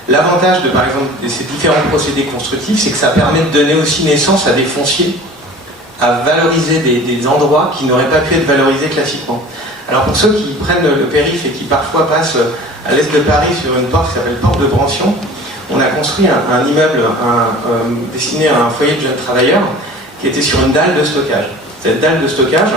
L'avantage par exemple, de ces différents procédés constructifs, c'est que ça permet de donner aussi naissance à des fonciers, à valoriser des endroits qui n'auraient pas pu être valorisés classiquement. Alors pour ceux qui prennent le périph' et qui parfois passent à l'est de Paris sur une porte qui s'appelle Porte de Brancion, on a construit un immeuble destiné à un foyer de jeunes travailleurs qui était sur une dalle de stockage. Cette dalle de stockage,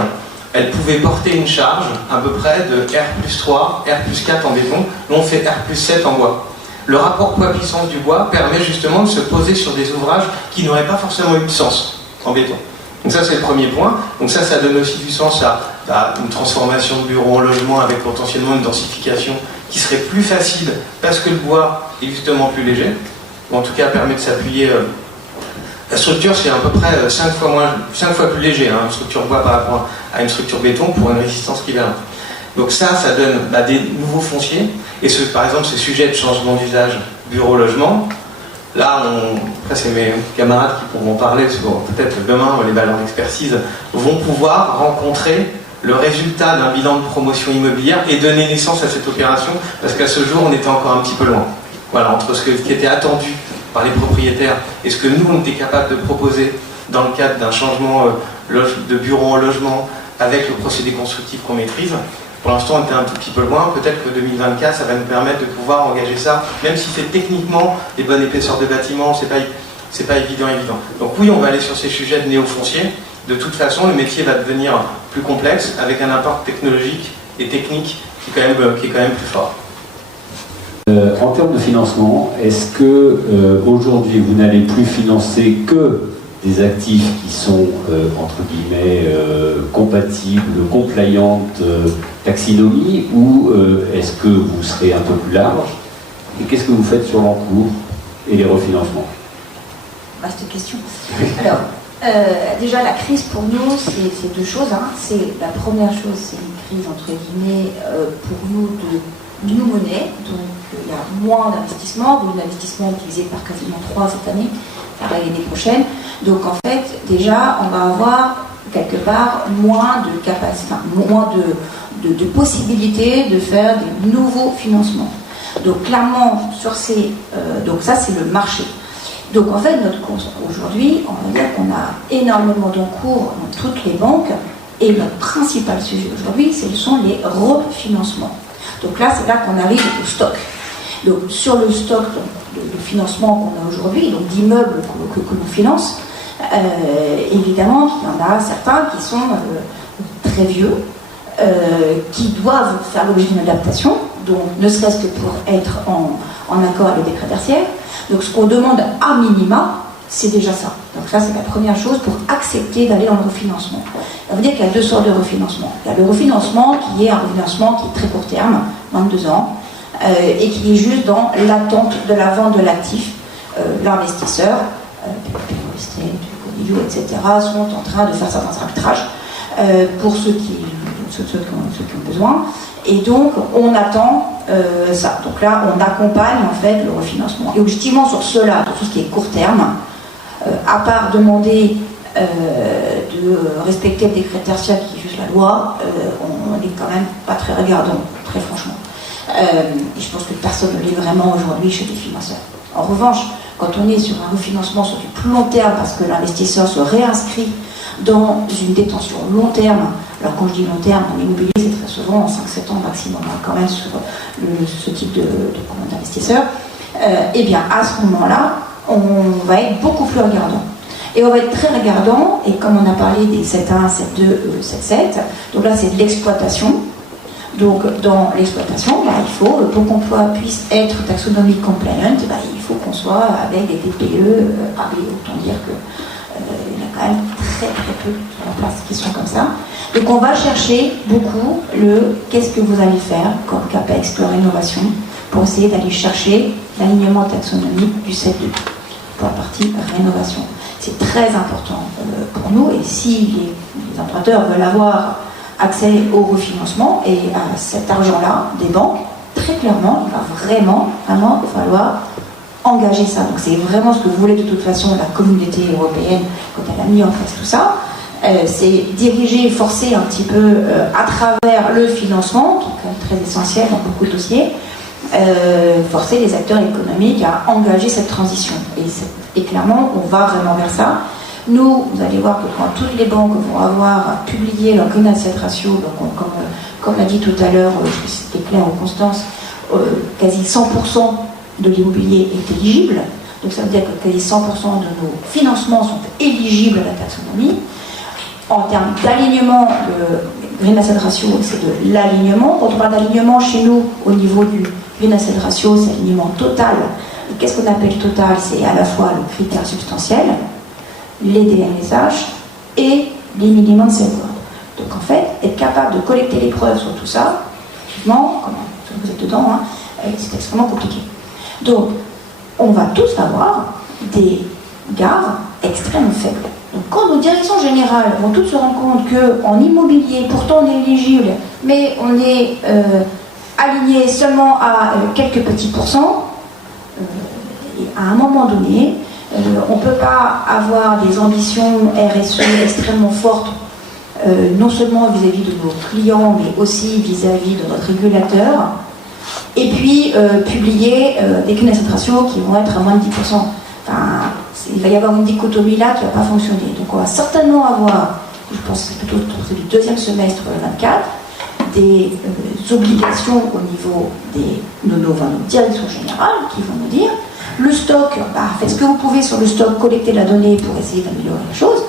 elle pouvait porter une charge à peu près de R+3, R+4 en béton. Nous on fait R+7 en bois. Le rapport poids-puissance du bois permet justement de se poser sur des ouvrages qui n'auraient pas forcément eu de sens en béton. Donc ça c'est le premier point. Donc ça donne aussi du sens à une transformation de bureau en logement avec potentiellement une densification qui serait plus facile parce que le bois est justement plus léger, ou en tout cas permet de s'appuyer. La structure c'est à peu près 5 fois plus léger, une structure bois par rapport à une structure béton pour une résistance riveraine. Donc ça donne des nouveaux fonciers, et par exemple ces sujets de changement d'usage bureau-logement, là après c'est mes camarades qui pourront parler, peut-être demain les valeurs d'expertise vont pouvoir rencontrer le résultat d'un bilan de promotion immobilière et donner naissance à cette opération, parce qu'à ce jour on était encore un petit peu loin. Voilà, entre ce qui était attendu par les propriétaires et ce que nous on était capable de proposer dans le cadre d'un changement de bureau en logement avec le procédé constructif qu'on maîtrise. Pour l'instant on était un tout petit peu loin, peut-être que 2024 ça va nous permettre de pouvoir engager ça, même si c'est techniquement des bonnes épaisseurs de bâtiments, c'est pas évident. Donc oui, on va aller sur ces sujets de néo-foncier. De toute façon, le métier va devenir plus complexe, avec un impact technologique et technique qui est quand même plus fort. En termes de financement, est-ce que aujourd'hui vous n'allez plus financer que des actifs qui sont entre guillemets compatibles, compliant, taxinomie, ou est-ce que vous serez un peu plus large? Et qu'est-ce que vous faites sur l'encours et les refinancements? Vaste question. Alors, déjà la crise pour nous c'est deux choses. La première chose, c'est une crise entre guillemets pour nous de new money, donc il y a moins d'investissement, volume d'investissement utilisé par quasiment 3 cette année, pareil l'année prochaine. Donc en fait déjà on va avoir quelque part moins de capacité, moins de possibilités de faire des nouveaux financements. Donc clairement sur ces donc ça c'est le marché. Donc en fait, aujourd'hui, on va dire qu'on a énormément d'encours dans toutes les banques, et notre principal sujet aujourd'hui, ce sont les refinancements. Donc là, c'est là qu'on arrive au stock. Donc sur le stock de financement qu'on a aujourd'hui, donc d'immeubles que l'on finance, évidemment, il y en a certains qui sont très vieux, qui doivent faire l'objet d'une adaptation, donc ne serait-ce que pour être en accord avec les décrets tertiaires. Donc ce qu'on demande à minima, c'est déjà ça. Donc ça, c'est la première chose pour accepter d'aller dans le refinancement. Ça veut dire qu'il y a deux sortes de refinancement. Il y a le refinancement qui est un refinancement qui est très court terme, 22 ans, et qui est juste dans l'attente de la vente de l'actif. L'investisseur, etc., sont en train de faire certains arbitrages pour ceux qui ont besoin. Et donc, on attend ça. Donc là, on accompagne en fait le refinancement. Et objectivement, sur cela, sur tout ce qui est court terme, à part demander de respecter le décret tertiaire qui juge la loi, on n'est quand même pas très regardant, très franchement. Et je pense que personne ne l'est vraiment aujourd'hui chez les financeurs. En revanche, quand on est sur un refinancement sur du plus long terme, parce que l'investisseur se réinscrit dans une détention long terme, alors quand je dis long terme, en immobilier, c'est très souvent en 5-7 ans maximum, quand même sur ce type d'investisseur, et bien à ce moment-là, on va être beaucoup plus regardant. Et on va être très regardant, et comme on a parlé des 7.1, 7.2, 7.7, donc là c'est de l'exploitation. Donc dans l'exploitation, il faut, pour qu'on puisse être taxonomy compliant, il faut qu'on soit avec des TPE, autant dire qu'il y en a quand même très très peu sur la place qui sont comme ça. Donc on va chercher beaucoup qu'est-ce que vous allez faire comme CAPEX de rénovation pour essayer d'aller chercher l'alignement taxonomique du 7.2 pour la partie rénovation. C'est très important pour nous, et si les emprunteurs veulent avoir accès au refinancement et à cet argent-là des banques, très clairement, il va vraiment falloir engager ça. Donc c'est vraiment ce que voulait de toute façon la communauté européenne quand elle a mis en place tout ça. C'est diriger, forcer un petit peu à travers le financement, qui est quand même très essentiel dans beaucoup de dossiers, forcer les acteurs économiques à engager cette transition. Et clairement, on va vraiment vers ça. Nous, vous allez voir que quand toutes les banques vont avoir publié leur green asset ratio, donc comme l'a dit tout à l'heure, c'était clair en Constance, quasi 100% de l'immobilier est éligible. Donc ça veut dire que quasi 100% de nos financements sont éligibles à la taxonomie. En termes d'alignement, le green asset ratio, c'est de l'alignement. Quand on parle d'alignement chez nous, au niveau du green asset ratio, c'est l'alignement total. Et qu'est-ce qu'on appelle total? C'est à la fois le critère substantiel, les DMSH et les minimums de safeguard. Donc en fait, être capable de collecter les preuves sur tout ça, effectivement, comme vous êtes dedans, c'est extrêmement compliqué. Donc, on va tous avoir des gares extrêmement faibles. Donc quand nos directions générales vont toutes se rendre compte qu'en immobilier, pourtant on est éligible, mais on est aligné seulement à quelques petits pourcents, et à un moment donné, on ne peut pas avoir des ambitions RSE extrêmement fortes, non seulement vis-à-vis de nos clients, mais aussi vis-à-vis de notre régulateur, et puis publier des green asset ratios qui vont être à moins de 10%. Enfin, il va y avoir une dichotomie là qui ne va pas fonctionner. Donc on va certainement avoir, je pense que c'est plutôt du deuxième semestre 2024, des obligations au niveau de nos directions générales qui vont nous dire le stock, faites ce que vous pouvez sur le stock, collectez la donnée pour essayer d'améliorer la chose.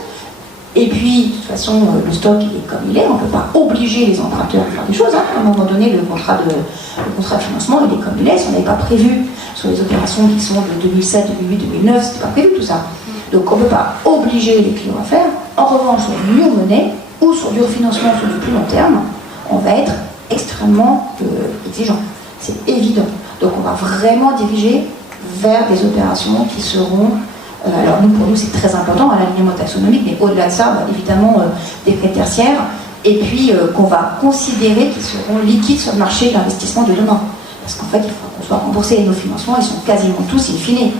Et puis, de toute façon, le stock il est comme il est, on ne peut pas obliger les emprunteurs à faire des choses. À un moment donné, le contrat de financement, il est comme il est. Si on n'avait pas prévu sur les opérations qui sont de 2007, 2008, 2009, c'était pas prévu tout ça. Donc on ne peut pas obliger les clients à faire. En revanche, sur du new money ou sur du refinancement sur du plus long terme, on va être extrêmement exigeant. C'est évident. Donc on va vraiment diriger vers des opérations qui seront, alors pour nous c'est très important à l'alignement taxonomique, mais au-delà de ça, évidemment des prêts tertiaires, et puis qu'on va considérer qu'ils seront liquides sur le marché de l'investissement de demain. Parce qu'en fait, il faut qu'on soit remboursé, et nos financements, ils sont quasiment tous in fine,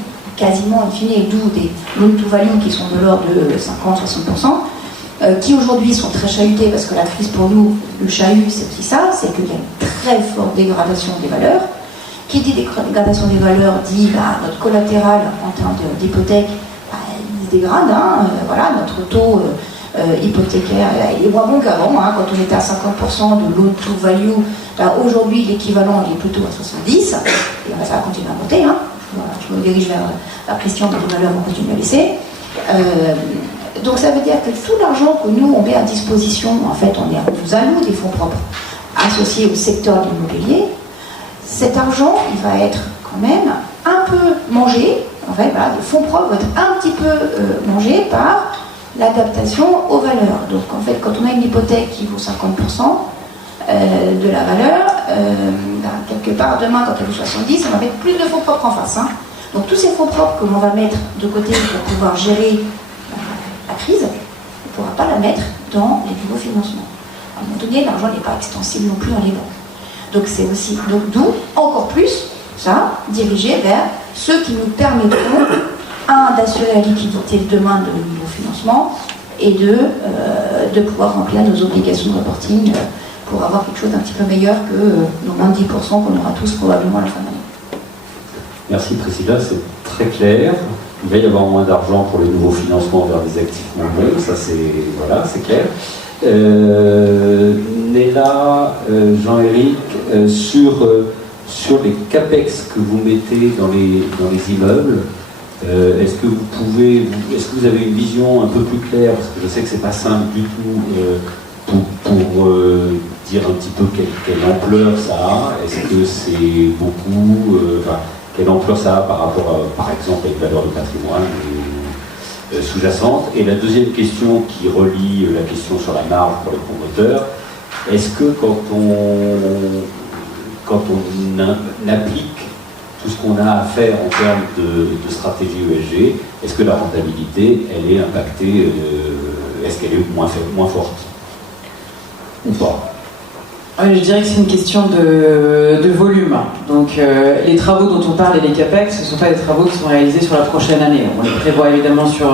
d'où des loan to value qui sont de l'ordre de 50-60%, qui aujourd'hui sont très chahutés, parce que la crise pour nous, le chahut, c'est aussi ça, c'est qu'il y a une très forte dégradation des valeurs. Qui dit dégradation des valeurs dit notre collatéral en termes d'hypothèque, il se dégrade. Voilà, notre taux hypothécaire il est moins bon qu'avant. Quand on était à 50% de loan to value, aujourd'hui l'équivalent il est plutôt à 70%. Et ça va continuer à monter. Je me dirige vers la question de les valeurs qu'on continue à laisser. Donc ça veut dire que tout l'argent que nous on met à disposition, en fait on nous alloue des fonds propres associés au secteur de l'immobilier. Cet argent, il va être, quand même un peu mangé, en fait, voilà, le fonds propre va être un petit peu mangé par l'adaptation aux valeurs. Donc en fait, quand on a une hypothèque qui vaut 50% de la valeur, quelque part demain, quand elle vaut 70, on va mettre plus de fonds propres en face. Hein. Donc tous ces fonds propres que l'on va mettre de côté pour pouvoir gérer la crise, on ne pourra pas la mettre dans les nouveaux financements. À un moment donné, l'argent n'est pas extensible non plus dans les banques. Donc c'est aussi, d'où encore plus ça, dirigé vers ceux qui nous permettront, d'assurer la liquidité demain de nouveaux financements et de pouvoir remplir nos obligations de reporting pour avoir quelque chose d'un petit peu meilleur que nos moins de 10% qu'on aura tous probablement à la fin de l'année. Merci Priscilla, c'est très clair. Il va y avoir moins d'argent pour les nouveaux financements vers des actifs moins bons, ça c'est clair. Néla, Jean-Éric, sur les capex que vous mettez dans les immeubles, est-ce que vous avez une vision un peu plus claire, parce que je sais que c'est pas simple du tout pour dire un petit peu quelle ampleur ça a. Est-ce que c'est beaucoup, quelle ampleur ça a par rapport à, par exemple, à une valeur de patrimoine sous-jacente. Et la deuxième question qui relie la question sur la marge pour les promoteurs, est-ce que quand on applique tout ce qu'on a à faire en termes de stratégie ESG, est-ce que la rentabilité, elle est impactée, est-ce qu'elle est moins forte ou pas? Je dirais que c'est une question de volume. Donc les travaux dont on parle et les CAPEX, ce ne sont pas des travaux qui sont réalisés sur la prochaine année. On les prévoit évidemment sur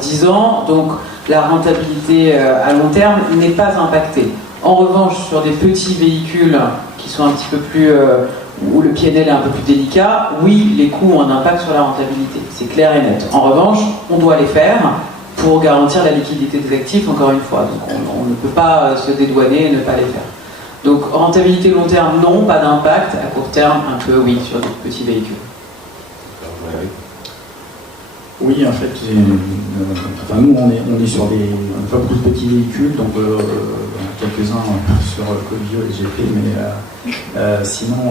10 ans, donc la rentabilité à long terme n'est pas impactée. En revanche, sur des petits véhicules qui sont un petit peu plus... où le PNL est un peu plus délicat, oui, les coûts ont un impact sur la rentabilité. C'est clair et net. En revanche, on doit les faire pour garantir la liquidité des actifs, encore une fois. Donc on ne peut pas se dédouaner et ne pas les faire. Donc rentabilité long terme, non, pas d'impact. À court terme, un peu, oui, sur des petits véhicules. Oui, en fait, nous, on est sur des pas beaucoup de petits véhicules, donc quelques-uns sur Covivio et GP, mais sinon,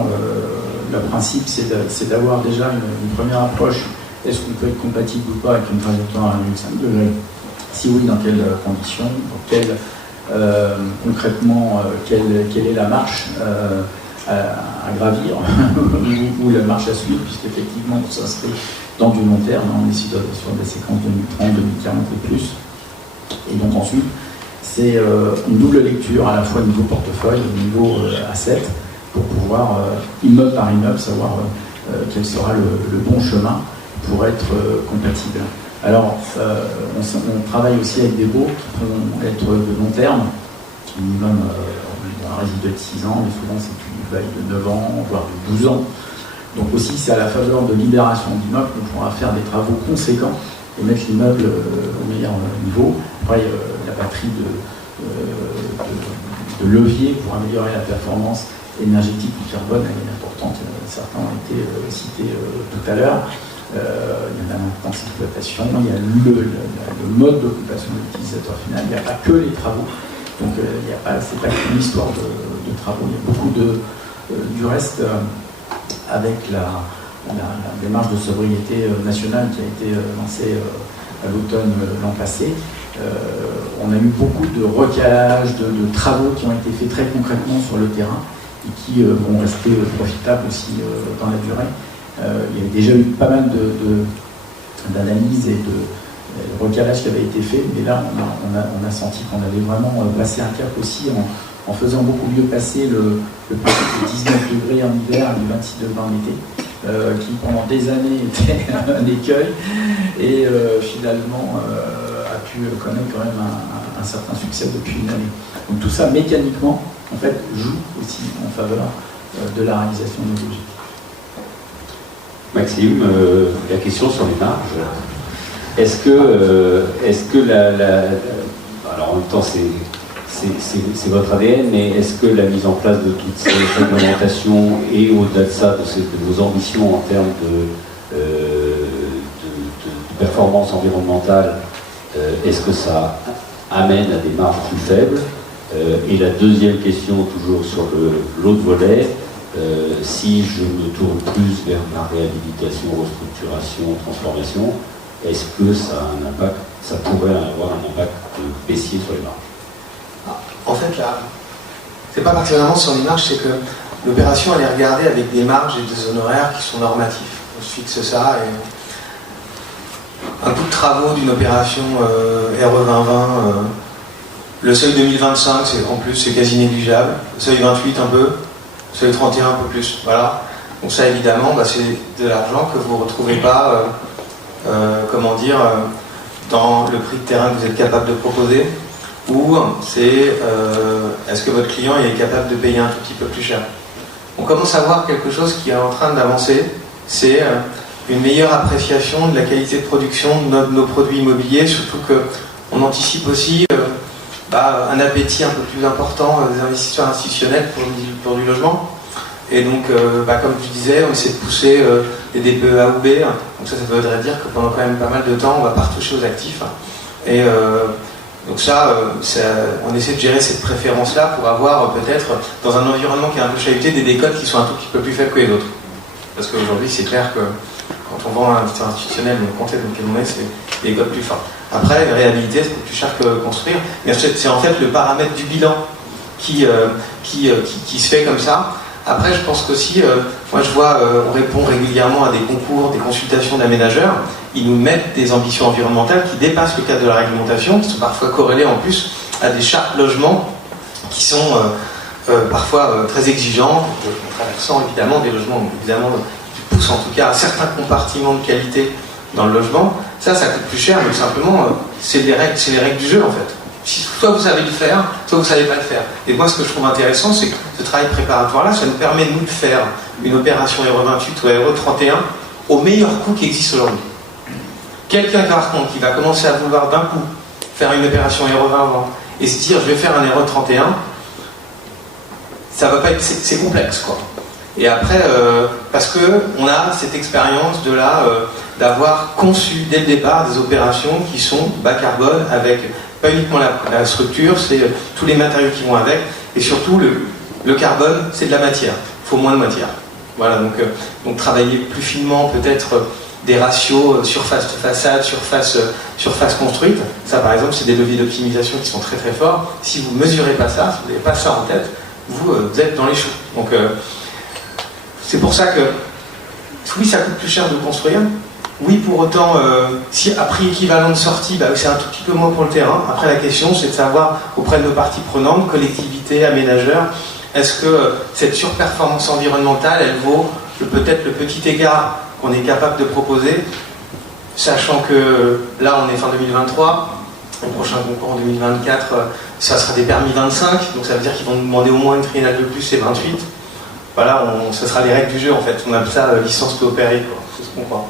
le principe, c'est d'avoir déjà une première approche. Est-ce qu'on peut être compatible ou pas avec une trajectoire à 1,5 degrés? Si oui, dans quelles conditions? Concrètement, quelle est la marche à gravir ou la marche à suivre, puisqu'effectivement, ça serait dans du long terme, on est sur des séquences 2030, 2040 et plus. Et donc ensuite, c'est une double lecture, à la fois niveau portefeuille et niveau asset, pour pouvoir, immeuble par immeuble, savoir quel sera le bon chemin pour être compatible. Alors, on travaille aussi avec des baux qui pourront être de long terme, minimum un résidu de 6 ans, mais souvent c'est une bail de 9 ans, voire de 12 ans. Donc aussi, c'est à la faveur de libération d'immeubles qu'on pourra faire des travaux conséquents et mettre l'immeuble au meilleur niveau. Après, la batterie de levier pour améliorer la performance énergétique du carbone, elle est importante. Certains ont été cités tout à l'heure. Il y a la maintenance d'exploitation, il y a le mode d'occupation de l'utilisateur final, il n'y a pas que les travaux. Donc c'est pas qu'une histoire de travaux, il y a beaucoup du reste. Avec la démarche de sobriété nationale qui a été lancée à l'automne l'an passé, on a eu beaucoup de recalages, de travaux qui ont été faits très concrètement sur le terrain et qui vont rester profitables aussi dans la durée. Il y a déjà eu pas mal d'analyses et de recalages qui avaient été faits, mais là on a senti qu'on avait vraiment passé un cap aussi en faisant beaucoup mieux passer le principe de 19 degrés en hiver et du 26 degrés en été, qui pendant des années était un écueil et finalement a pu connaître quand même un certain succès depuis une année. Donc tout ça mécaniquement en fait joue aussi en faveur de la réalisation de nos objectifs. Maxime, la question sur les marges. Est-ce que alors en même temps c'est votre ADN, mais est-ce que la mise en place de toutes ces réglementations et au-delà de ça, de vos ambitions en termes de performance environnementale, est-ce que ça amène à des marges plus faibles? Et la deuxième question, toujours sur l'autre volet, si je me tourne plus vers la réhabilitation, restructuration, transformation, est-ce que ça a un impact, ça pourrait avoir un impact baissier sur les marges? En fait, là, c'est pas particulièrement sur les marges, c'est que l'opération, elle est regardée avec des marges et des honoraires qui sont normatifs. On se fixe ça et un coût de travaux d'une opération RE 2020, le seuil 2025, en plus, c'est quasi négligeable. Le seuil 28, un peu. Le seuil 31, un peu plus. Voilà. Donc ça, évidemment, c'est de l'argent que vous ne retrouverez pas, dans le prix de terrain que vous êtes capable de proposer. Ou c'est est-ce que votre client est capable de payer un tout petit peu plus cher. On commence à voir quelque chose qui est en train d'avancer, c'est une meilleure appréciation de la qualité de production de nos produits immobiliers, surtout qu'on anticipe aussi un appétit un peu plus important des investisseurs institutionnels pour du logement. Et donc, comme je disais, on essaie de pousser les DPE A ou B, donc ça voudrait dire que pendant quand même pas mal de temps, on ne va pas retoucher aux actifs. Et donc on essaie de gérer cette préférence-là pour avoir peut-être, dans un environnement qui est un peu chahuté, des décotes qui sont un tout petit peu plus faibles que les autres. Parce qu'aujourd'hui, c'est clair que quand on vend un investisseur institutionnel, le contexte dans lequel on est, c'est des décotes plus fortes. Après, réhabiliter, c'est plus cher que construire. Mais c'est en fait le paramètre du bilan qui se fait comme ça. Après, je pense qu'aussi, moi je vois, on répond régulièrement à des concours, des consultations d'aménageurs. Ils nous mettent des ambitions environnementales qui dépassent le cadre de la réglementation, qui sont parfois corrélées en plus à des chartes logements qui sont parfois très exigeants, en traversant évidemment des logements, évidemment, qui poussent en tout cas à certains compartiments de qualité dans le logement. Ça coûte plus cher, mais simplement, c'est les règles du jeu en fait. Soit vous savez le faire, soit vous ne savez pas le faire. Et moi, ce que je trouve intéressant, c'est que ce travail préparatoire-là, ça nous permet, nous, de faire une opération RE 28 ou RE 31 au meilleur coût qui existe aujourd'hui. Quelqu'un, par contre, qui va commencer à vouloir d'un coup faire une opération RE 20 et se dire, je vais faire un RE 31, ça va pas être... C'est complexe, quoi. Et après, parce qu'on a cette expérience d'avoir conçu dès le départ des opérations qui sont bas carbone avec... pas uniquement la structure, c'est tous les matériaux qui vont avec, et surtout le carbone, c'est de la matière. Il faut moins de matière. Voilà, donc travailler plus finement, peut-être des ratios surface de façade, surface construite. Ça, par exemple, c'est des leviers d'optimisation qui sont très très forts. Si vous ne mesurez pas ça, si vous n'avez pas ça en tête, vous êtes dans les choux. Donc, c'est pour ça que, oui, ça coûte plus cher de construire. Oui, pour autant, si à prix équivalent de sortie, c'est un tout petit peu moins pour le terrain. Après, la question, c'est de savoir, auprès de nos parties prenantes, collectivités, aménageurs, est-ce que cette surperformance environnementale, elle vaut peut-être le petit égard qu'on est capable de proposer, sachant que là, on est fin 2023, le prochain concours en 2024, ça sera des permis 25, donc ça veut dire qu'ils vont nous demander au moins une triennale de plus et 28. Voilà, ce sera les règles du jeu, en fait. On appelle ça licence peu opérée, quoi. C'est ce qu'on croit.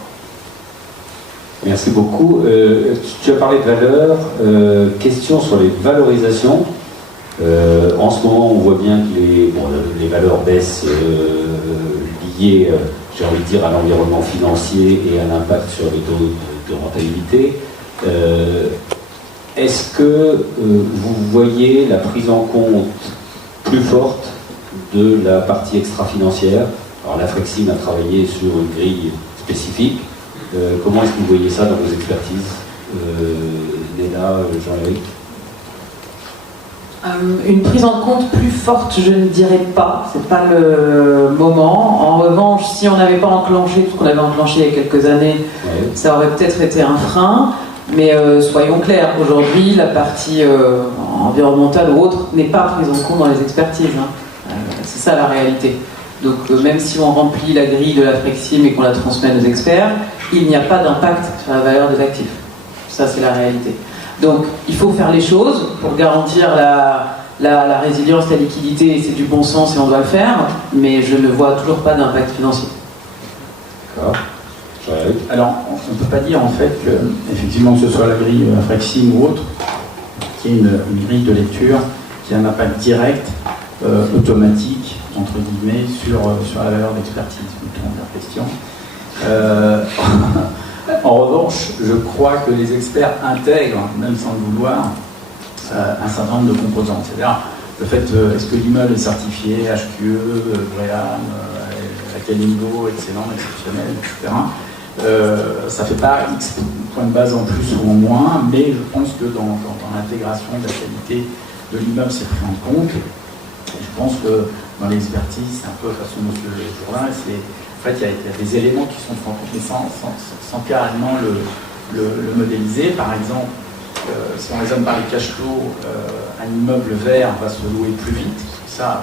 Merci beaucoup. Tu as parlé de valeurs. Question sur les valorisations. En ce moment, on voit bien que les valeurs baissent liées, j'ai envie de dire, à l'environnement financier et à l'impact sur les taux de rentabilité. Est-ce que vous voyez la prise en compte plus forte de la partie extra-financière? Alors, la Frexim a travaillé sur une grille spécifique. Comment est-ce que vous voyez ça dans vos expertises, Léna, Jean-Éric? Une prise en compte plus forte, je ne dirais pas. C'est pas le moment. En revanche, si on n'avait pas enclenché tout ce qu'on avait enclenché il y a quelques années, ça aurait peut-être été un frein. Mais soyons clairs, aujourd'hui, la partie environnementale ou autre n'est pas prise en compte dans les expertises. C'est ça la réalité. Donc même si on remplit la grille de la Frexim et qu'on la transmet à nos experts, il n'y a pas d'impact sur la valeur des actifs. Ça, c'est la réalité. Donc il faut faire les choses pour garantir la résilience, la liquidité, c'est du bon sens et on doit le faire, mais je ne vois toujours pas d'impact financier. D'accord. Alors, on ne peut pas dire en fait que, effectivement, que ce soit la grille Frexim ou autre, qu'il y ait une grille de lecture qui a un impact direct, automatique, entre guillemets, sur la valeur d'expertise, mettons la question. En revanche, je crois que les experts intègrent, même sans le vouloir, un certain nombre de composantes. C'est-à-dire, le fait, est-ce que l'immeuble est certifié HQE, BREEAM, à quel niveau, excellent, exceptionnel, etc. Ça ne fait pas X points de base en plus ou en moins, mais je pense que dans l'intégration de la qualité de l'immeuble, c'est pris en compte. Et je pense que dans l'expertise, c'est un peu façon M. Jourdain, en fait, il y a des éléments qui sont pris en compte, mais sans carrément le modéliser. Par exemple, si on raisonne par les cash flows, un immeuble vert va se louer plus vite, ça,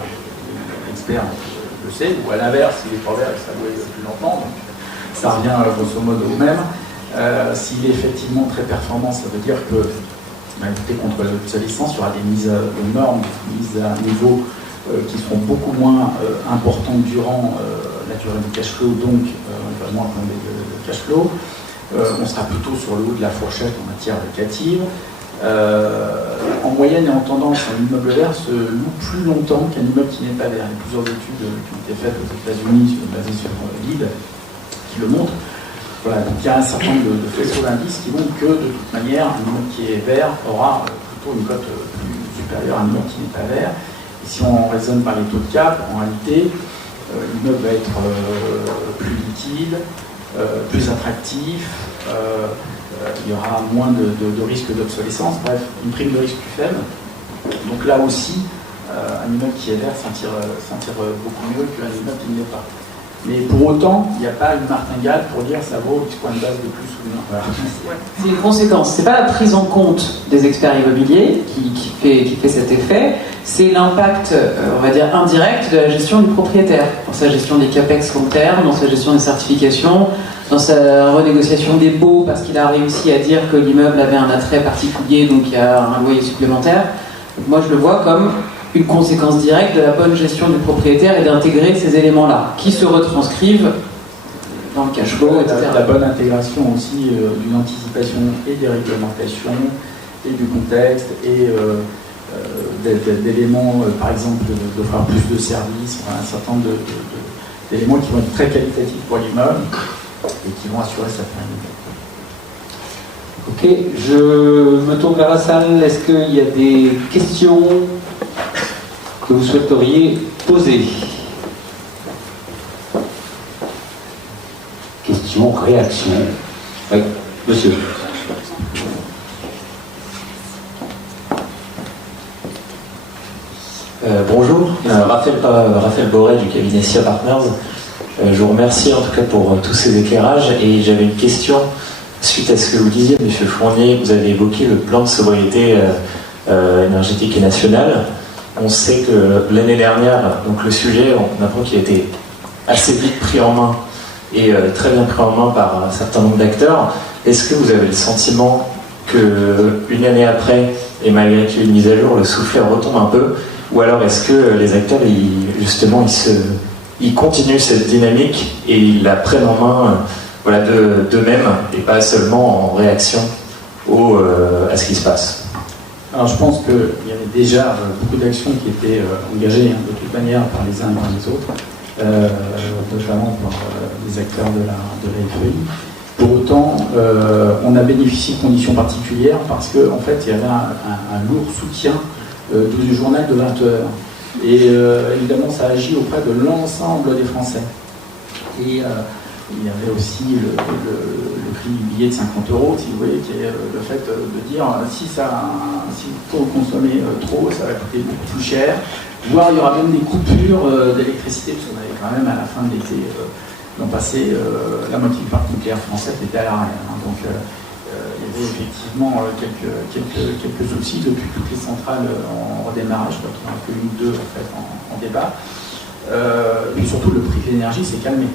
l'expert le sait, ou à l'inverse, s'il n'est pas vert, il va se louer plus lentement, donc ça revient grosso modo au même. S'il est effectivement très performant, ça veut dire que, lutter contre l'obsolescence, il y aura des mises de normes, mises à niveau qui seront beaucoup moins importantes durant la durée du cash flow, donc on va moins tomber de cash flow. On sera plutôt sur le haut de la fourchette en matière locative. En moyenne et en tendance, un immeuble vert se loue plus longtemps qu'un immeuble qui n'est pas vert. Il y a plusieurs études qui ont été faites aux États-Unis basées sur l'ID qui le montrent. Voilà, donc il y a un certain nombre de faisceaux d'indices qui montrent que de toute manière, un immeuble qui est vert aura plutôt une cote plus supérieure à un immeuble qui n'est pas vert. Et si on raisonne par les taux de cap, en réalité, l'immeuble va être plus liquide, plus attractif, il y aura moins de risque d'obsolescence, bref, une prime de risque plus faible. Donc là aussi, un immeuble qui est vert s'en tire beaucoup mieux qu'un immeuble qui ne l'est pas. Mais pour autant, il n'y a pas une martingale pour dire ça vaut X point de base de plus ou de moins. Voilà. C'est une conséquence. C'est pas la prise en compte des experts immobiliers qui fait cet effet, c'est l'impact, on va dire, indirect de la gestion du propriétaire, dans sa gestion des capex long terme, dans sa gestion des certifications, dans sa renégociation des baux, parce qu'il a réussi à dire que l'immeuble avait un attrait particulier, donc il y a un loyer supplémentaire. Donc moi, je le vois comme une conséquence directe de la bonne gestion du propriétaire et d'intégrer ces éléments-là, qui se retranscrivent dans le cash flow, etc. La bonne intégration aussi d'une anticipation et des réglementations, et du contexte, et d'éléments, par exemple, d'offrir plus de services, un certain nombre d'éléments qui vont être très qualitatifs pour l'immeuble et qui vont assurer sa pérennité. Ok, je me tourne vers la salle. Est-ce qu'il y a des questions que vous souhaiteriez poser? Questions, réactions? Oui, monsieur. Bonjour, Raphaël Boré du cabinet SIA Partners. Je vous remercie en tout cas pour tous ces éclairages et j'avais une question suite à ce que vous disiez, M. Fournier. Vous avez évoqué le plan de sobriété énergétique et nationale. On sait que l'année dernière, donc le sujet, on apprend qu'il a été assez vite pris en main et très bien pris en main par un certain nombre d'acteurs. Est-ce que vous avez le sentiment qu'une année après, et malgré qu'il y ait une mise à jour, le soufflet retombe un peu? Ou alors est-ce que les acteurs, ils continuent cette dynamique et ils la prennent en main d'eux-mêmes et pas seulement en réaction à ce qui se passe? Alors je pense qu'il y avait déjà beaucoup d'actions qui étaient engagées de toute manière par les uns et par les autres, notamment par les acteurs de la FEI. Pour autant, on a bénéficié de conditions particulières parce qu'en fait, il y avait un lourd soutien du journal de 20 heures. Et évidemment, ça agit auprès de l'ensemble des Français. Et il y avait aussi le prix du billet de 50 €, si vous voyez, qui est le fait de dire si vous consommez trop, ça va coûter beaucoup plus cher. Voire il y aura même des coupures d'électricité, parce qu'on avait quand même à la fin de l'été l'an passé, la moitié du parc nucléaire français était à l'arrêt. Donc il y avait effectivement quelques soucis depuis toutes les centrales en redémarrage, il n'y en a que une ou deux en fait en débat. Et puis surtout le prix de l'énergie s'est calmé.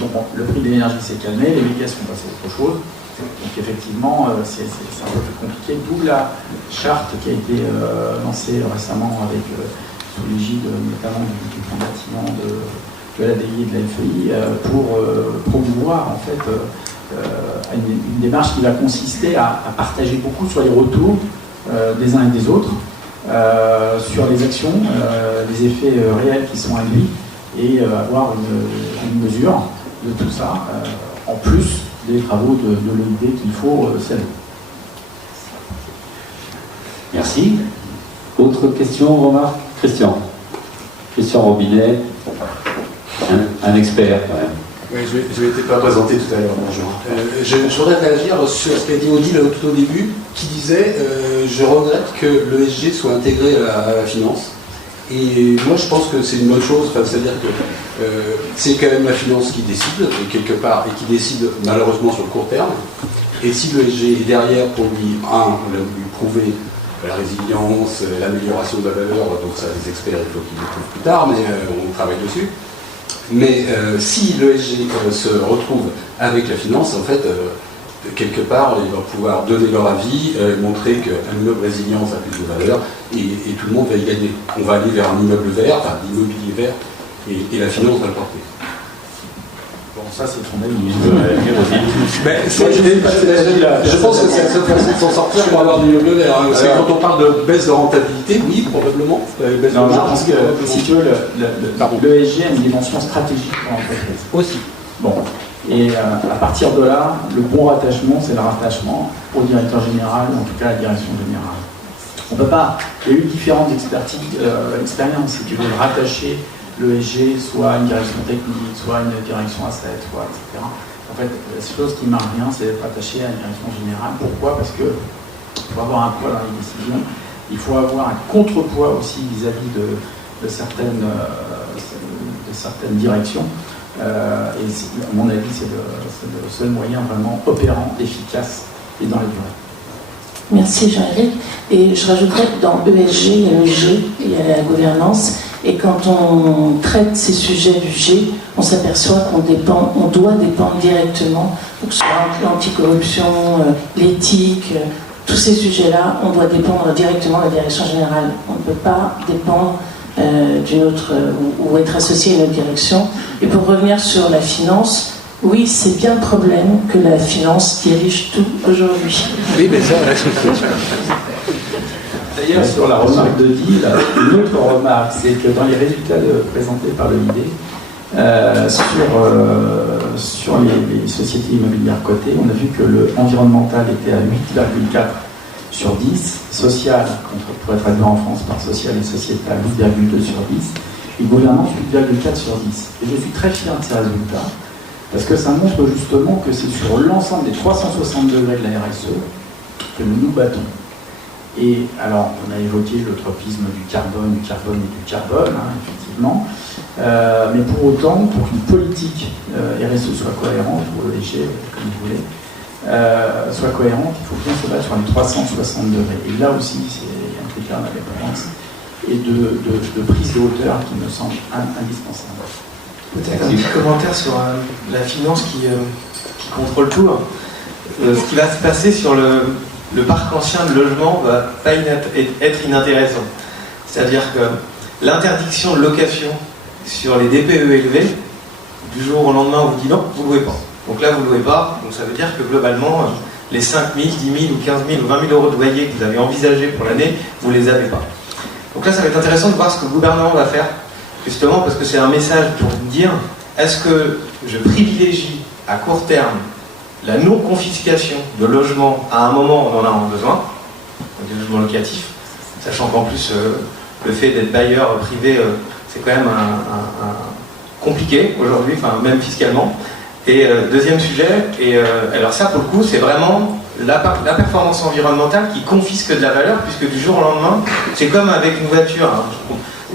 Donc le prix de l'énergie s'est calmé, les médias sont passés à autre chose. Donc effectivement, c'est un peu plus compliqué. D'où la charte qui a été lancée récemment avec sous l'égide notamment du plan bâtiment de l'ADI et de la FEI pour promouvoir en fait une démarche qui va consister à partager beaucoup sur les retours des uns et des autres, sur les actions, les effets réels qui sont induits et avoir une mesure de tout ça, en plus des travaux de l'OID qu'il faut saluer. Merci. Autre question, remarque? Christian Robinet, un expert quand même. Oui, je n'étais pas présenté tout à l'heure, bonjour. Je voudrais réagir sur ce qu'a dit Odile tout au début, qui disait je regrette que l'ESG soit intégré à la finance. Et moi je pense que c'est une bonne chose, c'est-à-dire que c'est quand même la finance qui décide, quelque part, et qui décide malheureusement sur le court terme. Et si l'ESG est derrière pour lui prouver la résilience, l'amélioration de la valeur, donc ça les experts il faut qu'ils le prouvent plus tard, mais on travaille dessus. Mais si l'ESG se retrouve avec la finance, en fait, quelque part, ils vont pouvoir donner leur avis, montrer qu'un immeuble résilient a plus de valeur, et tout le monde va y gagner. On va aller vers un immeuble vert, enfin l'immobilier vert, et la finance va le porter. Bon, ça c'est ton avis. Je pense que c'est la seule façon de s'en sortir pour avoir du immeuble vert. Parce que quand on parle de baisse de rentabilité, oui, probablement. Non, je pense que, si tu veux, l'ESG a une dimension stratégique dans l'entreprise. Aussi. Bon. Et à partir de là, le bon rattachement, c'est le rattachement au directeur général, ou en tout cas à la direction générale. On peut pas. Il y a eu différentes expériences, si tu veux, de rattacher l'ESG, soit une direction technique, soit une direction asset, soit, etc. En fait, la chose qui marche bien, c'est d'être attaché à la direction générale. Pourquoi? Parce que faut avoir un poids dans les décisions. Il faut avoir un contrepoids aussi vis-à-vis de certaines directions. Et à mon avis, c'est le seul moyen vraiment opérant, efficace et dans la durée. Merci Jean-Éric. Et je rajouterais que dans ESG, il y a le G, il y a la gouvernance. Et quand on traite ces sujets du G, on s'aperçoit qu'on doit dépendre directement, que ce soit l'anticorruption, l'éthique, tous ces sujets-là, on doit dépendre directement de la direction générale. On ne peut pas dépendre d'une autre ou être associé à une autre direction. Et pour revenir sur la finance, oui, c'est bien le problème que la finance dirige tout aujourd'hui. Oui, mais ça, d'ailleurs, sur la remarque de Guy, une autre remarque, c'est que dans les résultats présentés par le ID, sur les sociétés immobilières cotées, on a vu que le environnemental était à 8,4 sur 10, social, pour être élevé en France par social et sociétal, 8,2 sur 10, et gouvernance 8,4 sur 10. Et je suis très fier de ces résultats, parce que ça montre justement que c'est sur l'ensemble des 360 degrés de la RSE que nous nous battons. Et alors, on a évoqué le tropisme du carbone et du carbone, hein, effectivement, mais pour autant, pour qu'une politique RSE soit cohérente, ou ESG, comme vous voulez, soit cohérente, il faut bien se battre sur les 360 degrés. Et là aussi, c'est un critère de réponse et de prise de hauteur qui me semble indispensable. Peut-être un petit commentaire sur la finance qui contrôle tout. Ce qui va se passer sur le parc ancien de logement va pas être inintéressant. C'est-à-dire que l'interdiction de location sur les DPE élevés, du jour au lendemain, on vous dit non, vous ne louez pas. Donc là, vous ne louez pas, donc ça veut dire que globalement, les 5 000, 10 000 ou 15 000 ou 20 000 euros de loyer que vous avez envisagé pour l'année, vous ne les avez pas. Donc là, ça va être intéressant de voir ce que le gouvernement va faire, justement parce que c'est un message pour vous dire, est-ce que je privilégie à court terme la non-confiscation de logements à un moment où on en a besoin, donc des logements locatifs, sachant qu'en plus, le fait d'être bailleur privé, c'est quand même compliqué aujourd'hui, enfin même fiscalement. Et deuxième sujet, alors ça pour le coup c'est vraiment la performance environnementale qui confisque de la valeur, puisque du jour au lendemain, c'est comme avec une voiture, hein.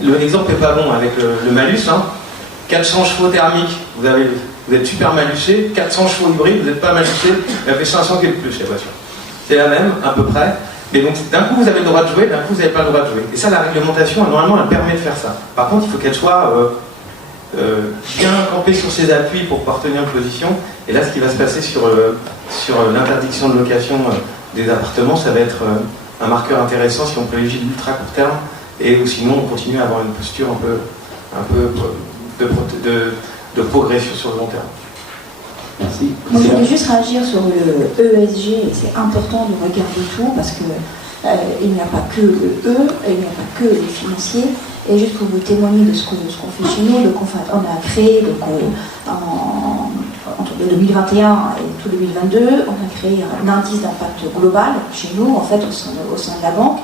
L'exemple n'est pas bon avec le malus, hein. 400 chevaux thermiques, vous êtes super malusé, 400 chevaux hybrides, vous n'êtes pas malusé, vous avez 500 km de plus la voiture. C'est la même, à peu près, mais donc d'un coup vous avez le droit de jouer, d'un coup vous n'avez pas le droit de jouer. Et ça, la réglementation, normalement, elle permet de faire ça. Par contre, il faut qu'elle soit bien campée sur ses appuis pour pouvoir tenir une position. Et là, ce qui va se passer sur l'interdiction de location des appartements, ça va être un marqueur intéressant si on privilégie l'ultra court terme, ou sinon on continue à avoir une posture un peu de progression sur le long terme. Merci. Moi, je voulais juste réagir sur le ESG. C'est important de regarder tout parce que il n'y a pas que le E, il n'y a pas que les financiers. Et juste pour vous témoigner de ce qu'on fait chez nous, on a créé entre 2021 et tout 2022, on a créé un indice d'impact global chez nous, en fait, au sein de la banque,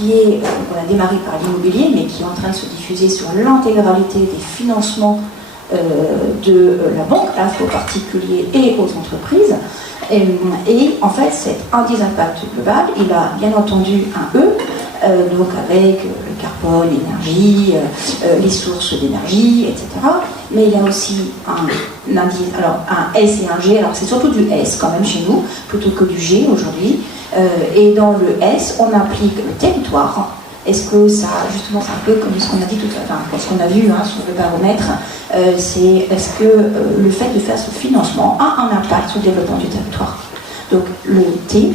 on a démarré par l'immobilier, mais qui est en train de se diffuser sur l'intégralité des financements de la banque, à la fois aux particuliers et aux entreprises. Et en fait, cet indice d'impact global, il a bien entendu un E, donc avec le carbone, l'énergie, les sources d'énergie, etc. Mais il y a aussi un indice, alors un S et un G, alors c'est surtout du S quand même chez nous, plutôt que du G aujourd'hui. Et dans le S, on implique le territoire. Est-ce que ça, justement, c'est un peu comme ce qu'on a dit tout à l'heure, ce qu'on a vu sur le baromètre, est-ce que le fait de faire ce financement a un impact sur le développement du territoire? Donc le T,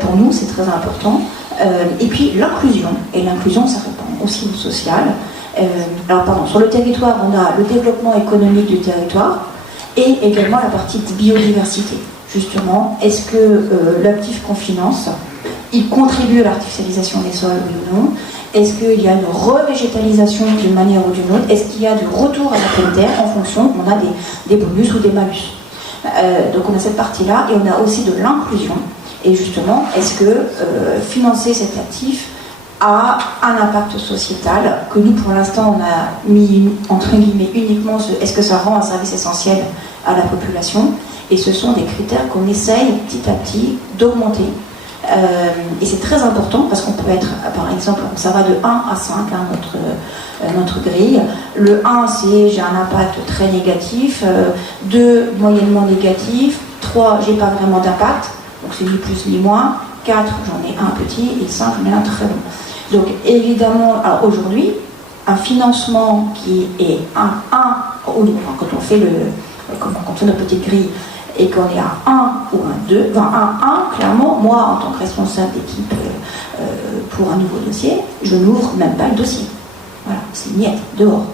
pour nous, c'est très important. Et puis l'inclusion, et l'inclusion, ça répond aussi au social. Sur le territoire, on a le développement économique du territoire et également la partie de biodiversité. Justement, est-ce que l'actif qu'on finance, il contribue à l'artificialisation des sols, oui ou non? Est-ce qu'il y a une revégétalisation d'une manière ou d'une autre? Est-ce qu'il y a du retour à la pleine terre en fonction qu'on a des bonus ou des malus? Donc on a cette partie-là, et on a aussi de l'inclusion. Et justement, est-ce que financer cet actif a un impact sociétal que nous, pour l'instant, on a mis entre guillemets uniquement est-ce que ça rend un service essentiel à la population? Et ce sont des critères qu'on essaye petit à petit d'augmenter. Et c'est très important parce qu'on peut être, par exemple, ça va de 1 à 5, notre grille. Le 1, c'est j'ai un impact très négatif, 2, moyennement négatif, 3, j'ai pas vraiment d'impact, donc c'est ni plus ni moins, 4, j'en ai un petit, et 5, j'en ai un très bon. Donc évidemment, aujourd'hui, un financement qui est un 1, quand on fait quand on fait notre petite grille, et qu'on est à 1 ou un 2, enfin un 1, clairement, moi, en tant que responsable d'équipe pour un nouveau dossier, je n'ouvre même pas le dossier. Voilà, c'est niet, dehors,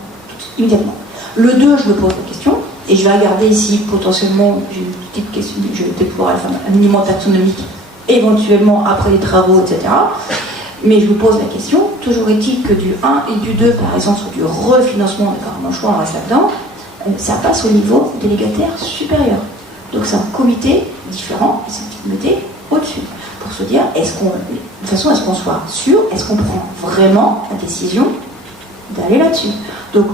immédiatement. Le 2, je me pose la question, et je vais regarder si potentiellement j'ai une petite question, je vais peut-être pouvoir faire un minimum taxonomique, éventuellement après les travaux, etc. Mais je vous pose la question, toujours est-il que du 1 et du 2, par exemple, sur du refinancement, d'accord, mon choix, on reste là-dedans, ça passe au niveau délégataire supérieur. Donc c'est un comité différent, et c'est un comité au-dessus, pour se dire, de toute façon, est-ce qu'on soit sûr, est-ce qu'on prend vraiment la décision d'aller là-dessus? Donc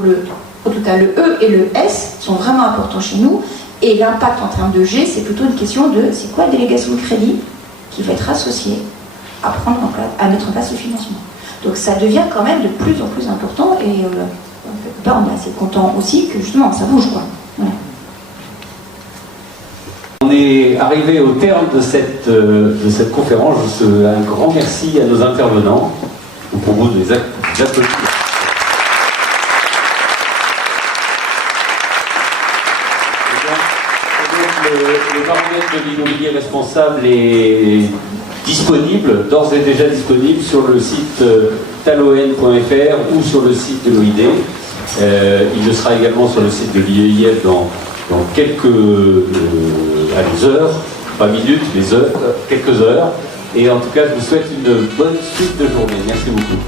en tout cas, le E et le S sont vraiment importants chez nous, et l'impact en termes de G, c'est plutôt une question de, c'est quoi la délégation de crédit qui va être associée à mettre en place le financement. Donc ça devient quand même de plus en plus important, et là, on est assez content aussi que justement, ça bouge, quoi. Ouais. On est arrivé au terme de cette conférence. Un grand merci à nos intervenants. On propose des applaudissements. Le baromètre de l'immobilier responsable est disponible, d'ores et déjà disponible sur le site taloen.fr ou sur le site de l'OID. Il le sera également sur le site de l'IEIF dans quelques heures, pas minutes, mais heures, quelques heures. Et en tout cas, je vous souhaite une bonne suite de journée. Merci beaucoup.